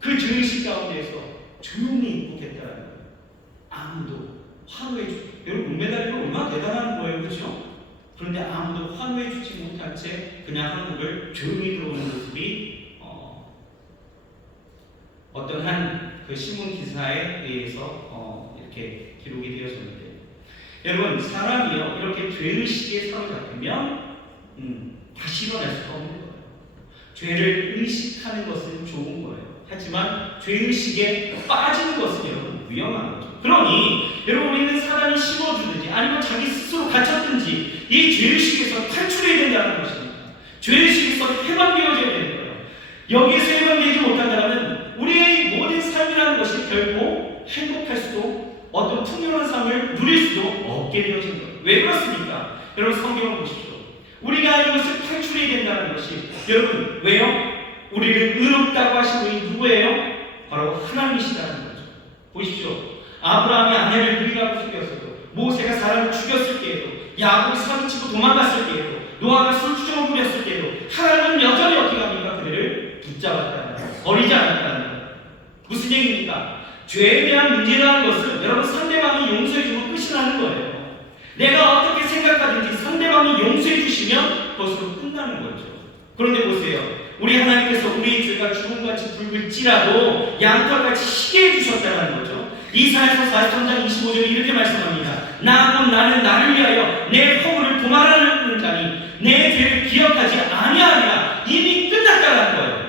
그 증식 가운데에서 조용히 입국했다는 거예요. 아무도 환호해주지. 여러분, 은메달이가 얼마나 대단한 거예요, 그렇죠? 그런데 아무도 환호해주지 못한 채 그냥 한국을 조용히 들어오는 모습이 어떤 한 그 신문 기사에 의해서 이렇게 기록이 되었었는데, 여러분, 사람이요 이렇게 죄의식에 사로잡히면 다시 일어날 수가 없는 거예요. 죄를 의식하는 것은 좋은 거예요. 하지만 죄의식에 빠지는 것은 여러분 위험한 거죠. 그러니 여러분, 우리는 사단이 심어주든지 아니면 자기 스스로 갇혔든지 이 죄의식에서 탈출해야 된다는 것입니다. 죄의식에서 해방되어져야 되는 거예요. 여기에서 해방되지 못한다면 우리의 모든 삶이라는 것이 결코 행복할 수도, 어떤 풍요로운 삶을 누릴 수도 없게 되어진 거예요. 왜 그렇습니까? 여러분, 성경을 보십시오. 우리가 이것을 탈출해야 된다는 것이, 여러분, 왜요? 우리를 의롭다고 하신 분이 누구예요? 바로 하나님이시다는 거죠. 보십시오. 아브라함이 아내를 누이라고 속였어도, 모세가 사람을 죽였을 때에도, 야곱이 사기치고 도망갔을 때에도, 노아가 술주정을 부렸을 때에도 하나님은 여전히 어떻게 합니까? 그들을 붙잡았다는 거예요. 버리지 않았다는 거예요. 무슨 얘기입니까? 죄에 대한 문제라는 것은 여러분, 상대방이 용서해주면 끝이 나는 거예요. 내가 어떻게 생각하든지 상대방이 용서해 주시면 그것으로 끝나는 거죠. 그런데 보세요. 우리 하나님께서 우리의 죄가 죽음같이 붉을지라도 양털같이 희게 해주셨다는 거죠. 이사야서 43장 25절에 이렇게 말씀합니다. 나는 나를 위하여 내 허물을 도말하는 자니 내 죄를 기억하지 아니하리라. 이미 끝났다는 거예요.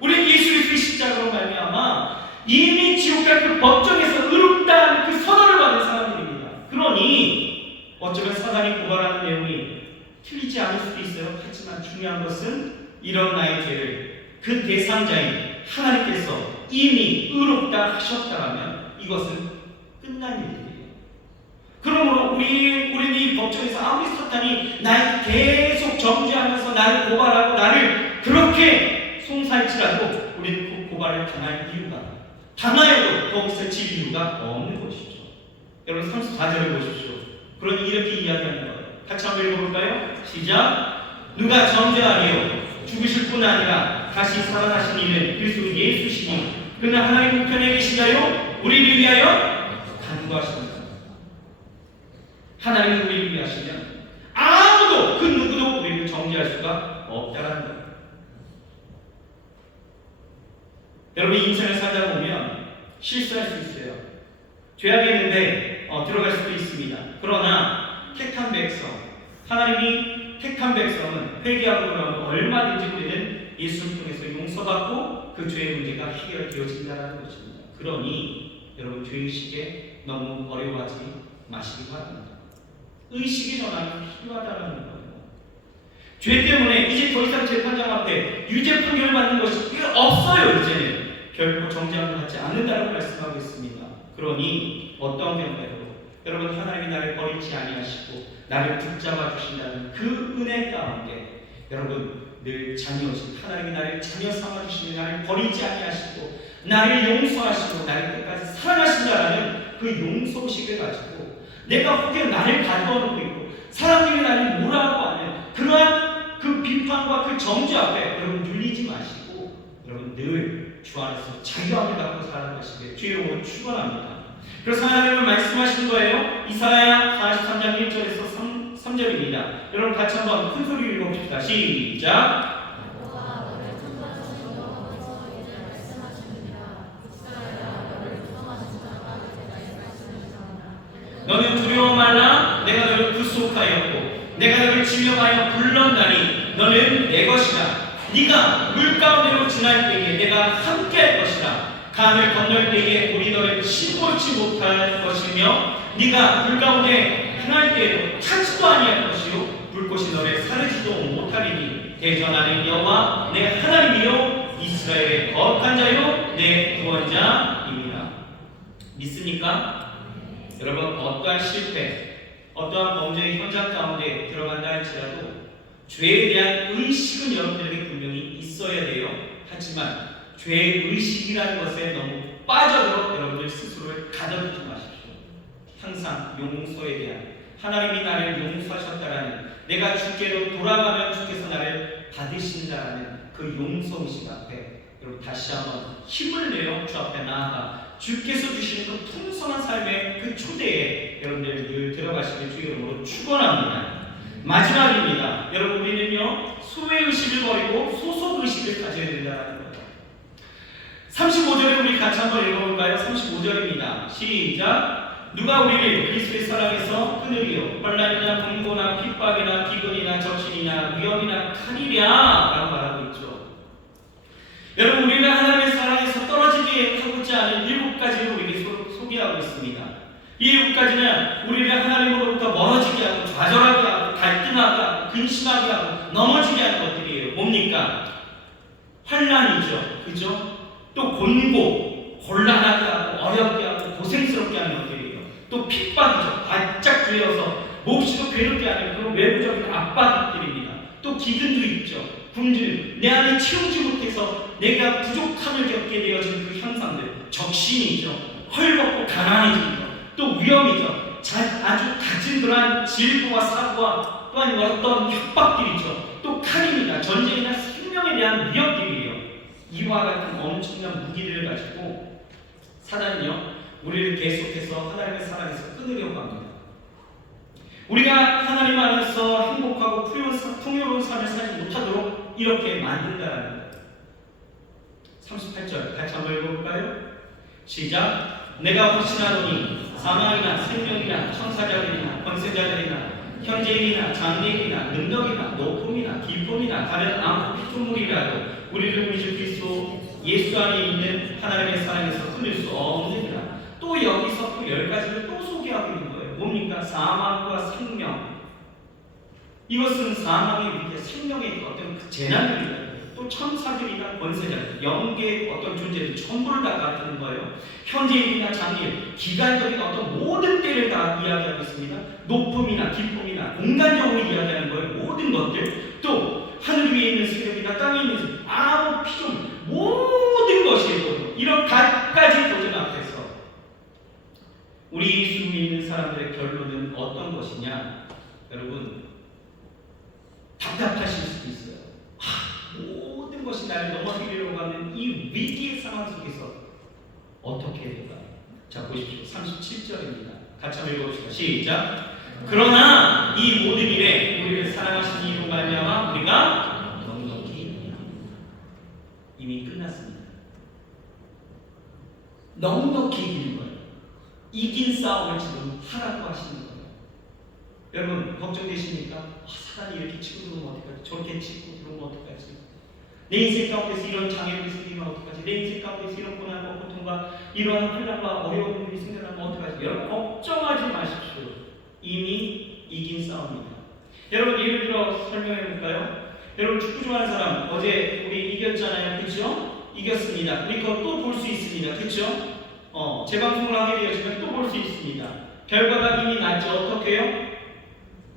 우리는 예수 그리스도의 십자가로 말미암아 이미 지옥과 그 법정에서 의롭다는 그 선언을 받은 사람들입니다. 그러니 어쩌면 사단이 고발하는 내용이 틀리지 않을 수도 있어요. 하지만 중요한 것은 이런 나의 죄를 그 대상자인 하나님께서 이미 의롭다 하셨다면 이것은 끝난 일이에요. 그러므로 우리는 이 법정에서 아무리 사탄이 날 계속 정죄하면서 나를 고발하고 나를 그렇게 송사할지라도 우리는 그 고발을 당할 이유가, 당하여도 거기서 질 이유가 없는 것이죠. 여러분, 34절을 보십시오. 그러니 이렇게 이야기하는 거예요. 같이 한번 읽어볼까요? 시작. 누가 정죄하리요? 죽으실 뿐 아니라 다시 살아나신 이는 그리스도 예수시니 그는 하나님 우편에 계시다요 우리를 위하여 간구하십니다. 하나님이 우리를 위하시면 아무도 그 누구도 우리를 정죄할 수가 없다는 거예요. 여러분, 인생을 살다 보면 실수할 수 있어요. 죄악했는데 들어갈 수도 있습니다. 그러나 택한 백성, 하나님이 택한 백성은 회개하고 돌아오면 얼마든지 우리는 예수를 통해서 용서받고 그 죄의 문제가 해결되어진다는 것입니다. 그러니 여러분, 죄의식에 너무 어려워하지 마시기 바랍니다. 의식의 전환이 필요하다는 거예요. 죄 때문에 이제 더 이상 재판장 앞에 유죄 판결을 받는 것이 없어요. 이제는 결코 정죄함을 받지 않는다고 말씀하고 있습니다. 그러니 어떤 경우에도 여러분, 하나님이 나를 버리지 아니하시고 나를 붙잡아 주신다는 그 은혜 가운데 여러분, 늘 자녀신 하나님이 나를 자녀 삼아 주시며 나를 버리지 아니하시고 나를 용서하시고 나를 끝까지 사랑하신다라는 그 용서의식을 가지고 내가 혹여 나를 가두어놓고 있고 사람들이 나를 뭐라고 하는 그러한 그 비판과 그 정죄 앞에 여러분 눌리지 마시고 여러분 늘 주 안에서 자유함을 갖고 살아가시길 주의로 축원합니다. 그래서 하나님은 말씀하시는 거예요. 이사야 43장 1절에서 3절입니다. 여러분 같이 한번 큰 소리로 읽어봅시다. 시작. 너는 두려워 말라. 내가 너를 구속하였고 내가 너를 지명하여 불렀나니 너는 내 것이라. 네가 물 가운데로 지날 때에 내가 함께 할 것이라. 강을 건널 때에 우리 너를 침몰치 못할 것이며 네가 물 가운데 행할 때에도 타지도 아니할 것이요 불꽃이 너를 사르지도 못하리니 대전하는 여호와 내 하나님이요 이스라엘의 거룩한 자요 내 구원자입니다. 믿습니까? 여러분, 어떠한 실패, 어떠한 범죄의 현장 가운데 들어간다 할지라도 죄에 대한 의식은 여러분들에게 분명히 있어야 돼요. 하지만 죄의 의식이라는 것에 너무 빠져들어 여러분들 스스로를 가둬두지 마십시오. 항상 용서에 대한, 하나님이 나를 용서하셨다라는, 내가 주께로 돌아가면 주께서 나를 받으신다라는 그 용서의식 앞에 여러분 다시 한번 힘을 내어 주 앞에 나아가 주께서 주시는 그 풍성한 삶의 그 초대에 여러분들 늘 들어가시길 주 이름으로 축원합니다. 마지막입니다. 여러분, 우리는요 소외의식을 버리고 소속의식을 가져야 된다는 거예요. 35절에 우리 같이 한번 읽어볼까요? 35절입니다. 시작. 누가 우리를 그리스도의 사랑에서 끊으리요? 환난이나 공고나 핍박이나 기근이나 적신이나 위험이나 칼이랴 라고 말하고 있죠. 여러분, 우리는 하나님의 사랑에서 떨어지게 하고자 하는 7가지를 우리에게 소개하고 있습니다. 이 7가지는 우리를 하나님으로부터 멀어지게 하고 좌절하게 하고 갈등하게 하고 근심하게 하고 넘어지게 하는 것들이에요. 뭡니까? 환난이죠. 그죠? 또 곤고, 곤란하게 하고 어렵게 하고 고생스럽게 하는 것들이에요. 또 핍박이죠. 바짝 쥐어서 몹시도 괴롭게 하는 그런 외부적인 압박들입니다. 또 기근도 있죠. 굶주림, 내 안에 채우지 못해서 내가 부족함을 겪게 되어지는 그 현상들, 적신이죠. 헐벗고 가난해지는 것, 또 위험이죠. 아주 갖은 그러한 질고와 사고와 또한 어떤 협박들이죠. 또 칼입니다. 전쟁이나 생명에 대한 위협들이에요. 이와 같은 엄청난 무기들을 가지고 사단은요 우리를 계속해서 하나님의 사랑에서 끊으려고 합니다. 우리가 하나님 안에서 행복하고 풍요로운 삶을 살지 못하도록 이렇게 만든다는 거예요. 38절 같이 한번 읽어볼까요? 시작. 내가 확신하노니 사망이나 생명이나 천사자들이나 권세자들이나 현재인이나 장래인이나 능력이나 높음이나 깊음이나 다른 아무 피조물이라도 우리를 우리 주 그리스도 예수 안에 있는 하나님의 사랑에서 끊을 수 없느니라. 또 여기서 또 10가지를 또 소개하고 있는 거예요. 뭡니까? 사망과 생명. 이것은 사망의 위기에 생명의 어떤 그 재난들이다. 또 천사들이나 권세자들, 영계의 어떤 존재들 전부를 다 가르치는 거예요. 현재일이나 장래일, 기간적인 어떤 모든 때를 다 이야기하고 있습니다. 높음이나 기쁨이나 공간적으로 이야기하는 거예요. 모든 것들. 또 하늘 위에 있는 세력이나 땅에 있는 세력, 아무 피조물, 모든 것이 이런 갖가지 도전 앞에서 우리 예수 믿는 사람들의 결론은 어떤 것이냐? 여러분, 답답하실 수도 있어요. 모든 것이 나를 넘어뜨리려고 하는 이 위기의 상황 속에서 어떻게 해야 될까? 자, 보십시오. 37절입니다. 같이 한번 읽어봅시다. 시작. 그러나 이 모든 일에 우리를 사랑하신 이로 말미암아 우리가 넉넉히 이미 끝났습니다. 넉넉히 이기는 거예요. 이긴 싸움을 지금 하라고 하시는 거예요. 여러분, 걱정되십니까? 사단이 이렇게 치고 들어오면 어떡하지? 저렇게 치고 들어오면 어떡하지? 내 인생 가운데서 이런 장애물이 생기면 어떡하지? 내 인생 가운데서 이런 고난과 고통과 이러한 혼란과 어려움이 생겨나면 어떡하지? 여러분, 걱정하지 마십시오. 이미 이긴 싸움입니다. 여러분, 예를 들어 설명해 볼까요? 여러분, 축구 좋아하는 사람, 어제 우리 이겼잖아요. 그렇죠? 이겼습니다. 우리 그거 또 볼 수 있습니다. 그렇죠? 재방송을 하게 되었지만 또 볼 수 있습니다. 결과가 이미 났죠. 어떻게요?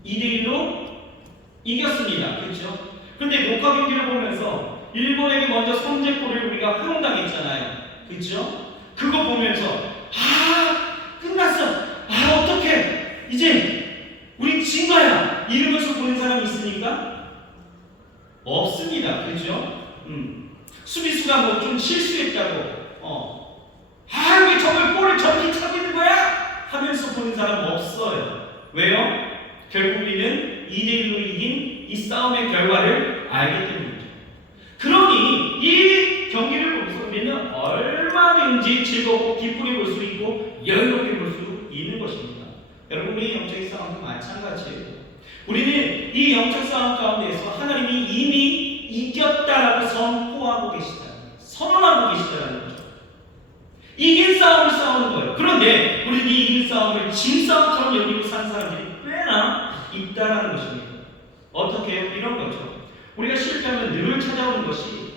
2대1로 이겼습니다. 그렇죠? 근데 녹화 경기를 보면서 일본에게 먼저 선제골을 우리가 허용당했잖아요. 그렇죠? 그거 보면서 끝났어. 어떡해. 이제 우리 진 거야. 이러면서 보는 사람이 있습니까? 없습니다. 그렇죠? 수비수가 뭐 좀 실수했다고 왜 저걸 볼을 저렇게 차고 있는 거야? 하면서 보는 사람 없어요. 왜요? 결국 우리는 2대1로 이긴 이 싸움의 결과를 알기 때문이죠. 그러니 이 경기를 보면서 우리는 얼마든지 즐겁고 기쁘게 볼 수 있고 여유롭게 볼 수 있는 것입니다. 여러분, 우리의 영적인 싸움도 마찬가지예요. 우리는 이 영적 싸움 가운데에서 하나님이 이미 이겼다라고 선포하고 선언하고 계시다라는 거죠. 이긴 싸움을 싸우는 거예요. 그런데 우리는 이 이긴 싸움을 진 싸움처럼 여기고 산 사람들이 꽤나 있다라는 것입니다. 어떻게 해요? 이런 거죠. 우리가 실패하면 늘 찾아오는 것이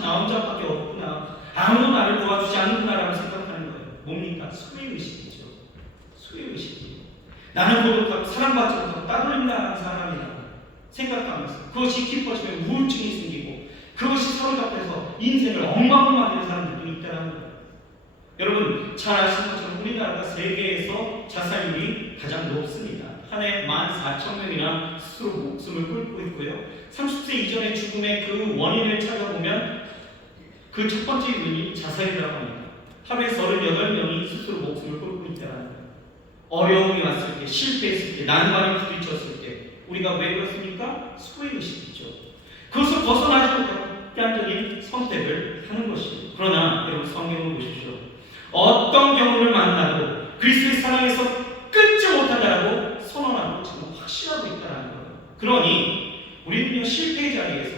나 혼자밖에 없구나, 아무도 나를 도와주지 않는구나라고 생각하는 거예요. 뭡니까? 소외의식이죠. 소외의식이에요. 나는 고독하고 사랑받지 못하고 따돌린다는 사람이라고 생각하면서 그것이 깊어지면 우울증이 생기고 그것이 사로잡혀서 인생을 엉망으로 만드는 사람들도 있다는 거예요. 여러분 잘 아시는 것처럼 우리나라가 세계에서 자살률이 가장 높습니다. 한 해 14,000명이나 스스로 목숨을 끊고 있고요. 30세 이전의 죽음의 그 원인을 찾아보면 그 첫 번째 이유는 자살이라고 합니다. 하루에 38명이 스스로 목숨을 끊고 있다는 거예요. 어려움이 왔을 때, 실패했을 때, 난관에 부딪혔을 때 우리가 왜 그렇습니까? 소외의식이죠. 그것을 벗어나지 못하고 극단적인 선택을 하는 것이죠. 그러나 여러분 성경을 보십시오. 어떤 경우를 만나도 그리스도의 사랑에서 끊지 못한다라고 선언하고 정말 확신하고 있다는 거예요. 그러니 우리는요 실패의 자리에서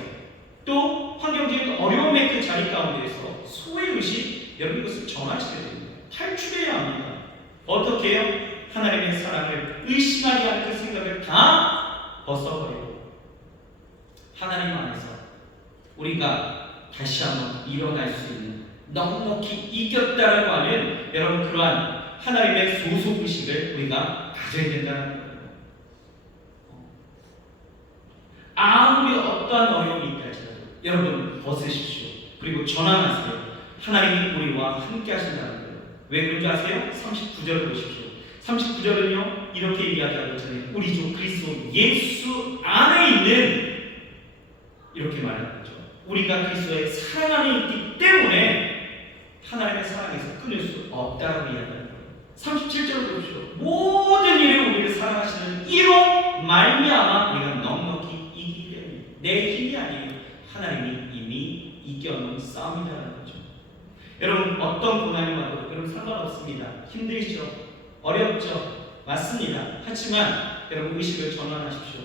또 환경적인 어려움의 그 자리 가운데에서 소외의식 여러분 이것을 전환시켜야 됩니다. 탈출해야 합니다. 어떻게 해요? 하나님의 사랑을 의심하게 하는 그 생각을 다 벗어버리고 하나님 안에서 우리가 다시 한번 일어날 수 있는 넉넉히 이겼다라고 하는 여러분 그러한 하나님의 소속의식을 우리가 가져야 된다는 거예요. 아무리 어떠한 어려움이 있다 할지라도 여러분 벗으십시오. 그리고 전환하세요. 하나님이 우리와 함께 하신다는 거예요. 왜 그런지 아세요? 39절을 보십시오. 39절은요 이렇게 이야기하고 전에 우리 주 그리스도 예수 안에 있는 이렇게 말하는 거죠. 우리가 그리스도의 사랑 안에 있기 때문에 하나님의 사랑에서 끊을 수 없다고 이야기하는 거예요. 37절을 보십시오. 모든 일에 우리를 사랑하시는 이로 말미암아 우리가 넉넉히 이기기 때문에 내 힘이 아니에요. 하나님이 이미 이겨놓은 싸움이라는 거죠. 여러분 어떤 고난이 와도 여러분 상관없습니다. 힘들죠. 어렵죠. 맞습니다. 하지만 여러분 의식을 전환하십시오.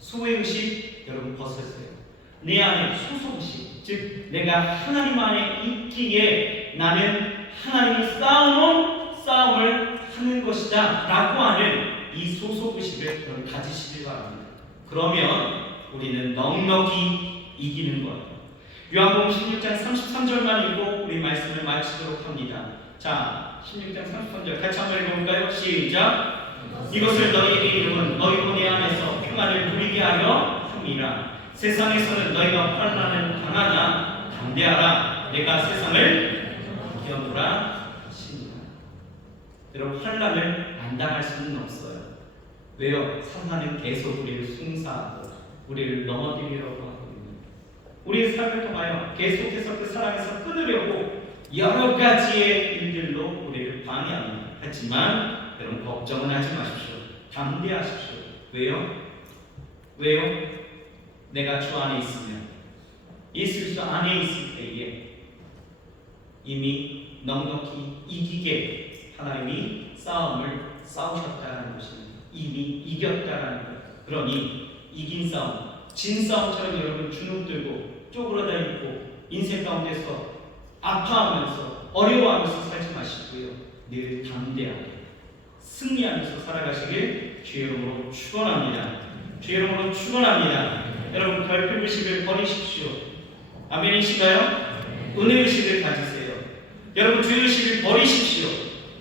소외의식 여러분 벗으세요. 내 안에 소속의식, 즉 내가 하나님 안에 있기에 나는 하나님이 쌓아놓은 싸움을 하는 것이다 라고 하는 이 소속의식을 여러분 가지시길 바랍니다. 그러면 우리는 넉넉히 이기는 거예요. 요한복음 16장 33절만 읽고 우리 말씀을 마치도록 합니다. 자, 16장 33절 같이 한번 읽어볼까요? 시작! 이것을 너희에게 이름은 너희로 내 안에서 평안을 누리게 하려 함이라. 세상에서는 너희가 환난을 당하나 담대하라. 내가 세상을 이겨노라 하시니라. 여러분 환난을 안 당할 수는 없어요. 왜요? 사탄은 계속 우리를 숭사하고 우리를 넘어뜨리려고 하거든요. 우리의 삶을 통하여 계속해서 그 사랑에서 끊으려고 여러 가지의 일들로 우리를 방해합니다. 하지만 여러분 걱정은 하지 마십시오. 담대하십시오. 왜요? 왜요? 내가 주 안에 있으면 예수 그리스도 안에 있을 때에 이미 넉넉히 이기게 하나님이 싸움을 싸우셨다는 것입니다. 이미 이겼다라는 것. 그러니 이긴 싸움, 진 싸움처럼 여러분 주눅 들고 쪼그러다니고 인생 가운데서 아파하면서 어려워하면서 살지 마시고요. 늘 담대하게 승리하면서 살아가시길 주의 이름으로 축원합니다. 주의 이름으로 축원합니다. 여러분 별표의식을 버리십시오. 아멘이신가요? 은혜의식을 가지세요. 여러분 주의의식을 버리십시오.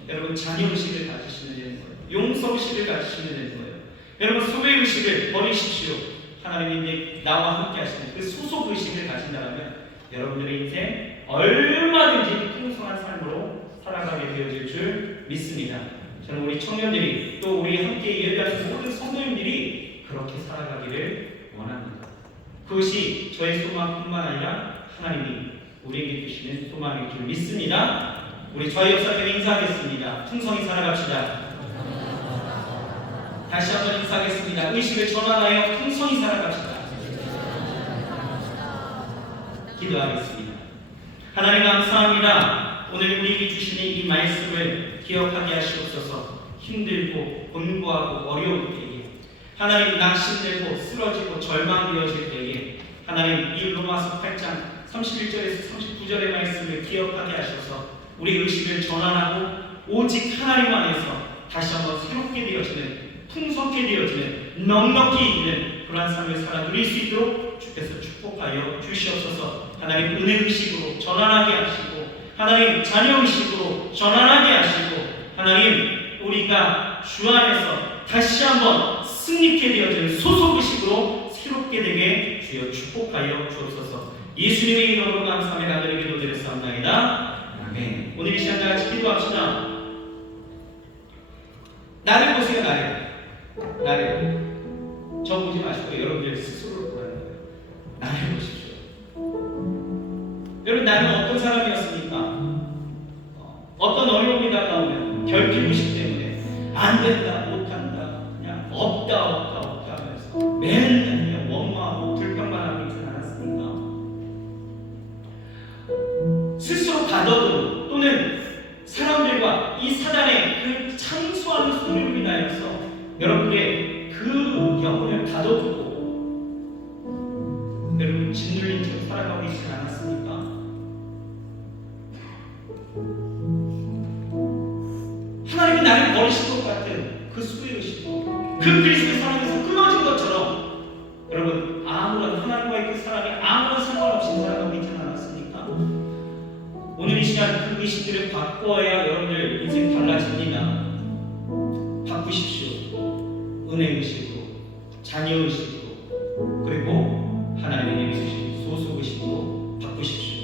여러분 자녀의식을 가지시면 되는 거예요. 용서의식을 가지시면 되는 거예요. 여러분 소외의식을 버리십시오. 하나님이 나와 함께 하시는 그 소속의식을 가진다면 여러분들의 인생 얼마든지 풍성한 삶으로 살아가게 되어질 줄 믿습니다. 저는 우리 청년들이 또 우리 함께 예배하는 모든 성도님들이 그렇게 살아가기를 원합니다. 그것이 저의 소망뿐만 아니라 하나님이 우리에게 주시는 소망일 줄 믿습니다. 우리 저희 역사님께 인사하겠습니다. 풍성히 살아갑시다. 다시 한번 인사하겠습니다. 의식을 전환하여 풍성히 살아갑시다. 기도하겠습니다. 하나님 감사합니다. 오늘 우리에게 주시는 이 말씀을 기억하게 하시옵소서. 힘들고 곤고하고 어려울 때에 하나님 낙심되고 쓰러지고 절망되어질 때에 하나님 이 로마서 8장 31절에서 39절의 말씀을 기억하게 하셔서 우리 의식을 전환하고 오직 하나님 안에서 다시 한번 새롭게 되어지는 풍성케 되어지는 넉넉히 있는 그러한 삶을 살아 누릴 수 있도록 주께서 축복하여 주시옵소서. 하나님 은혜의식으로 전환하게 하시고 하나님 자녀의식으로 전환하게 하시고 하나님 우리가 주 안에서 다시 한번 승리케 되어지는 소속의식으로 새롭게 되게 주여 축복하여 주옵소서. 예수님의 이름으로 감사하며 간절히 기도드렸사옵나이다. 아멘. 오늘 이 시간 다 같이 기도합시다. 나를 보세요. 나를 저 보지 마시고 여러분들 스스로를 보라는 거예요. 나를 보십시오. 여러분, 나는 어떤 사람이었습니까? 어떤 어려움이 다가오면 결핍의식 때문에 안 된다, 못한다, 그냥 없다 하면서 맨날 그냥 원망하고 불평만 하고 있지 않았습니까? 스스로 가둬도 또는 사람들과 이 사단의 그 창수하는 소리로 인하여서 여러분의 그 영혼을 가둬두고 여러분 짓눌린 채로 살아가고 있지 않았습니까? 하나님이 나를 버리신 것 같은 그 수혜의식도 그 그리스도의 사랑에서 끊어진 것처럼 여러분 아무런 하나님과의 그 사랑에 아무런 상관없이 살아가고 있지 않았습니까? 오늘 이 시간 그 의식들을 바꿔야 여러분들 인생 달라집니다. 바꾸십시오. 은혜의식으로, 자녀의식으로, 그리고 하나님의 내주신 소속의식으로 바꾸십시오.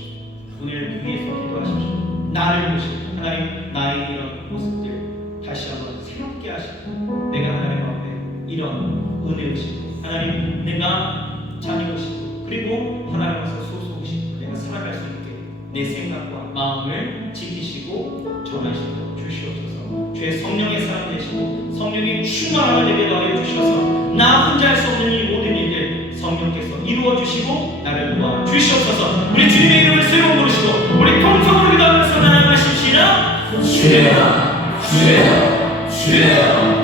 오늘 위해서 기도하십시오. 나를 보시고 하나님 나의 이런 모습들 다시 한번 새롭게 하시고 내가 하나님 앞에 이런 은혜의식으로 하나님 내가 자녀의식으로 그리고 하나님 앞에서 소속의식으로 내가 살아갈 수 있게 내 생각과 마음을 지키시고 전하시고 주시옵소서. 주의 성령의 사람 되시고 성령의 충만함을 내게 더하여 주셔서 나 혼자 할 수 없는 이 모든 일들 성령께서 이루어 주시고 나를 도와 주시옵소서. 우리 주님의 이름을 세번 부르시고 우리 통성으로 기도하면서 나아가십시다. 주여 주여 주여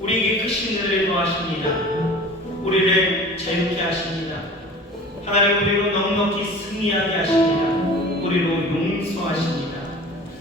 우리에게 크신 은혜를 더하십니다. 우리를 자유케 하십니다. 하나님 우리로 넉넉히 승리하게 하십니다. 우리로 용서하십니다.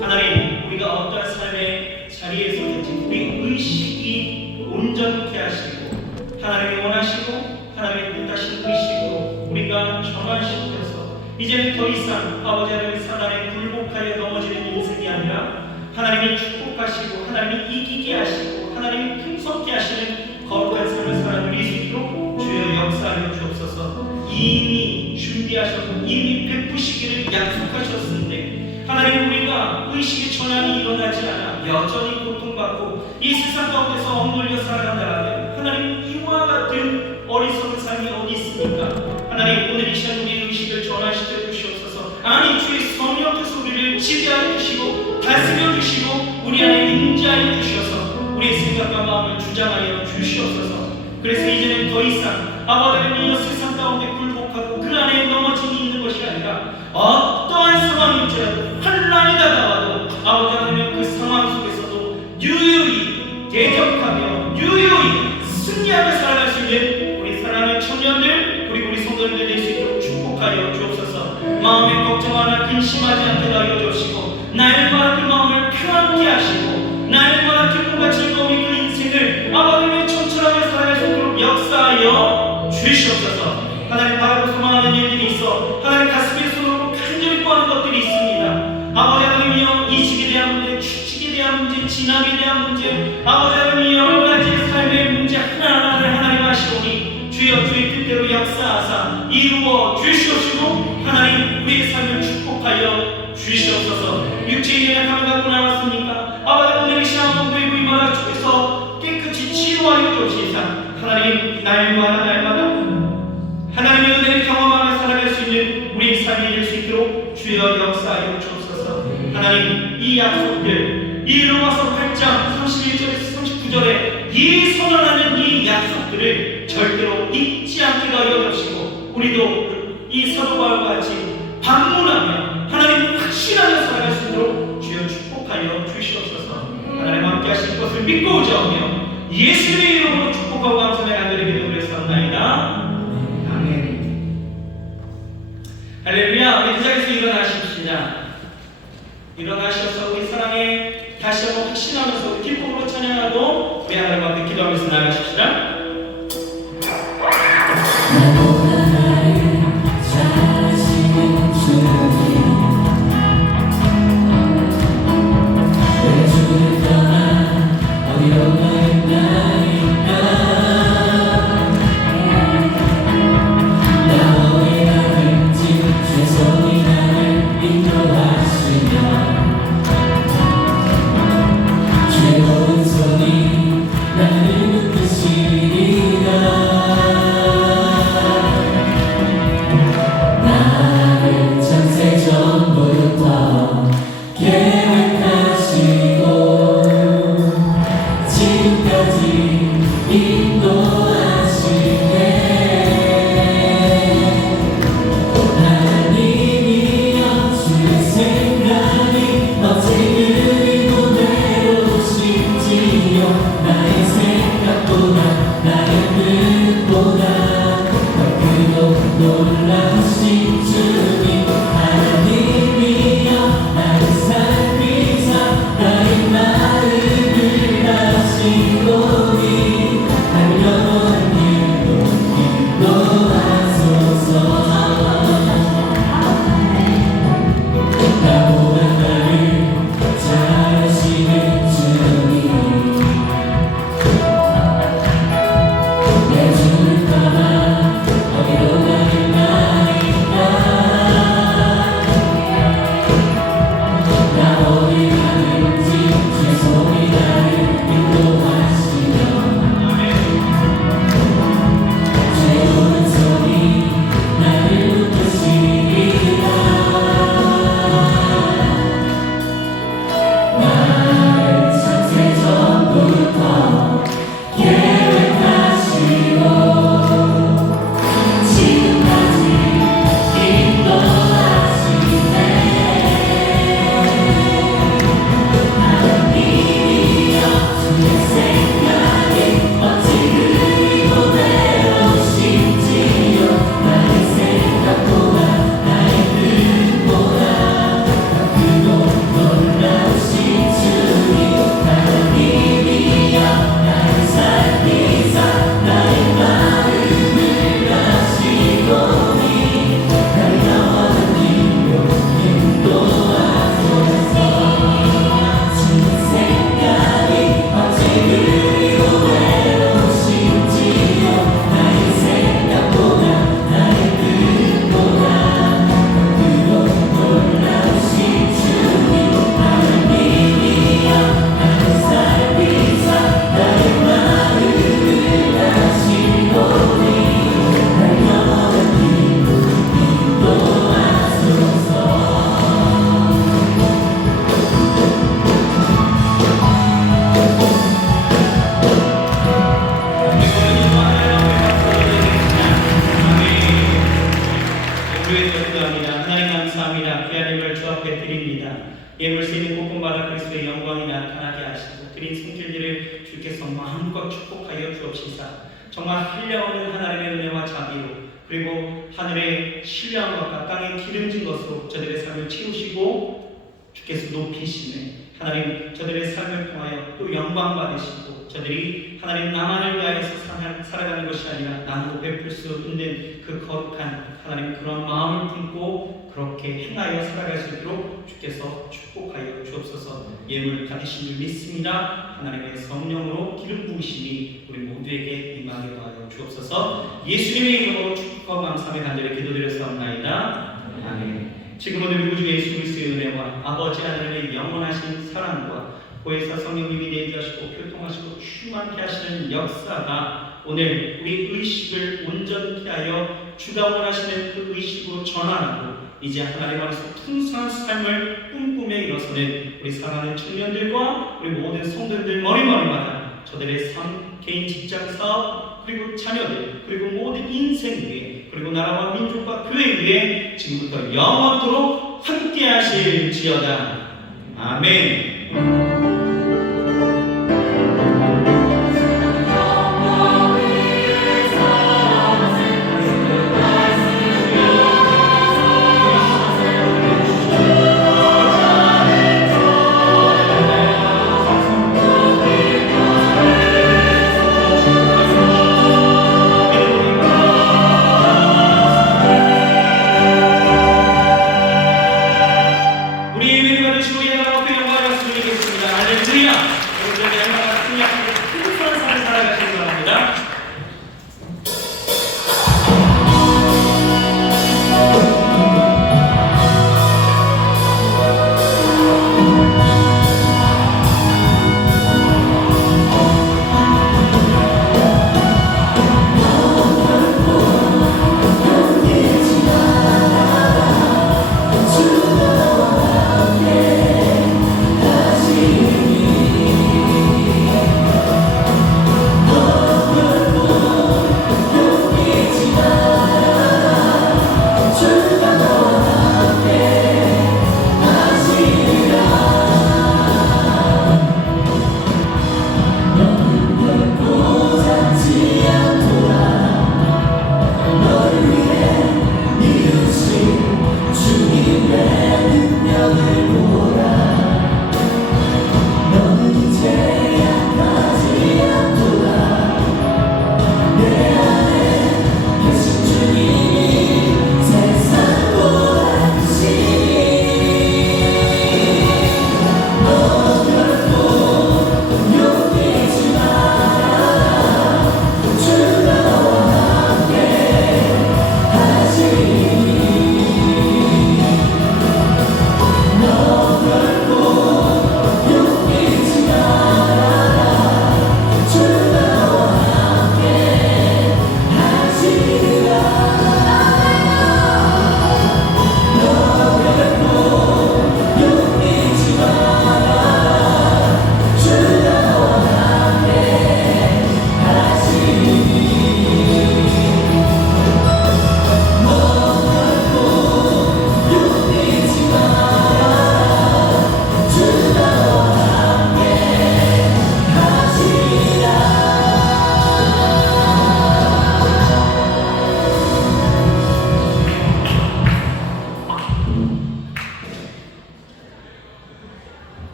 하나님 우리가 어떤 삶의 자리에서든지 우리 의식이 온전케 하시고 하나님이 원하시고 하나님의 뜻하신 의식으로 우리가 전환시켜서 이제는 더 이상 아버지 하나님 사단에 굴복하여 넘어지는 인생이 아니라 하나님이 축복하시고 하나님이 이기게 하시고 하나님이 풍성케 하시는 거룩한 삶을 살아누릴 수 있도록 주여 역사하여 주옵소서. 이미 준비하셨고 이미 베푸시기를 약속하셨는데 하나님 우리가 의식의 전환이 일어나지 않아 여전히 고통받고 이 세상 가운데서 억눌려 살아간다면 하나님 이와 같은 어리석은 삶이 어디 있습니까? 하나님 오늘 이 시간 우리의 의식을 전환시켜 주시옵소서. 아니 주의 성령께서 우리를 지배하여 주시고 다스려 주시고 우리 안에 임재하여 주셔서 우리의 생각과 마음을 주장하여 주시옵소서. 그래서 이제는 더 이상 아버지 하나님 세상 가운데 굴복하고 그 안에 넘어짐이 있는 것이 아니라 어떠한 상황일지라도 환난이 다가와도 아버지 하나님 그 상황 속에서도 유유히 대적하며 유유히 승리하며 살아갈 수 있는 우리 사랑하는 청년들 그리고 우리 성도님들 될 수 있도록 축복하여 주옵소서. 마음에 걱정 하나 근심하지 않게 하여 주시고 날마다 그 마음을 평안케 하시고 날마다 기쁨과 즐거움이 그 인생을 아버지의 청천하며 살아갈 수 있도록 역사하여 주시옵소서. 하나님 바라고 소망하는 일들이 있어 하나님 가슴에 손으로 간절히 구하는 것들이 있습니다. 아버지 하나님이여 이직에 대한 문제, 취직에 대한 문제, 진학에 대한 문제, 아버지 하나님 여러 가지의 삶의 문제 하나하나를 하나님 아시오니 주여 주의 뜻대로 역사하사 이루어 주시옵시고 하나님 우리의 삶을 축복하여 주시옵소서. 육체의 연약함을 갖고 나왔습니까? 아버지 오늘 이 시간 모두의 부임마다 주께서 깨끗이 치유하여 주시사 하나님 날마다 하나님의 은혜를 경험하며 살아갈 수 있는 우리의 삶이 될 수 있도록 주여 역사하여 주옵소서. 하나님 이 약속들 이 로마서 8장 31절에서 39절에 이 선언하는 이 약속들을 절대로 잊지 않게 하여 주시고 우리도 이 사도 바울과 같이 방문하며 하나님 확신하며 살아갈 수 있도록 주여 축복하여 주시옵소서. 하나님 함께 하실 것을 믿고 오자오며 예수님의 이름으로 축복하고 감사하며 간절히 기도드렸사옵나이다. 할렐루야. 우리 그 자리에서 일어나십시다. 일어나셔서 우리 사랑에 다시 한번 확신하면서 우리 기쁨으로 찬양하고 우리 하나님 앞에 기도하면서 나가십시다. 나를 인도하시네 예물 쓰이는 곳곳마다 그리스도의 영광이 나타나게 하시고 드린 손길들을 주께서 마음껏 축복하여 주옵시사. 정말 흘려오는 하나님의 은혜와 자비로 그리고 하늘의 신령함과 땅에 기름진 것으로 저들의 삶을 채우시고 주께서 높이시네. 하나님 저들의 삶을 통하여 또 영광 받으시고 저들이 하나님 나만을 위하여서 살아가는 것이 아니라 나도 베풀 수 있는 그 거룩한 하나님 그런 마음을 품고 그렇게 행하여 살아갈 수 있도록 주께서 축복하여 주옵소서. 예물 받으신 줄 믿습니다. 하나님의 성령으로 기름 부으심이 우리 모두에게 임하게 하여 주옵소서. 예수님의 이름으로 축복하고 감사하며 간절히 기도드렸사옵나이다. 아멘. 지금은 우리 구주 예수 그리스도의 은혜와 아버지 하나님의 영원하신 사랑과 보혜사 성령님이 내주하시고 교통하시고 충만케 하시는 역사가 오늘 우리 의식을 온전케 하여 주가 원하시는 그 의식으로 전환하고 이제 하나님 안에서 풍성한 삶을 꿈꾸며 일어서는 우리 사랑하는 청년들과 우리 모든 성도들 머리머리마다 저들의 삶, 개인 직장 사업 그리고 자녀들 그리고 모든 인생 위에 그리고 나라와 민족과 교회 위에 지금부터 영원토록 함께 하실지어다. 아멘.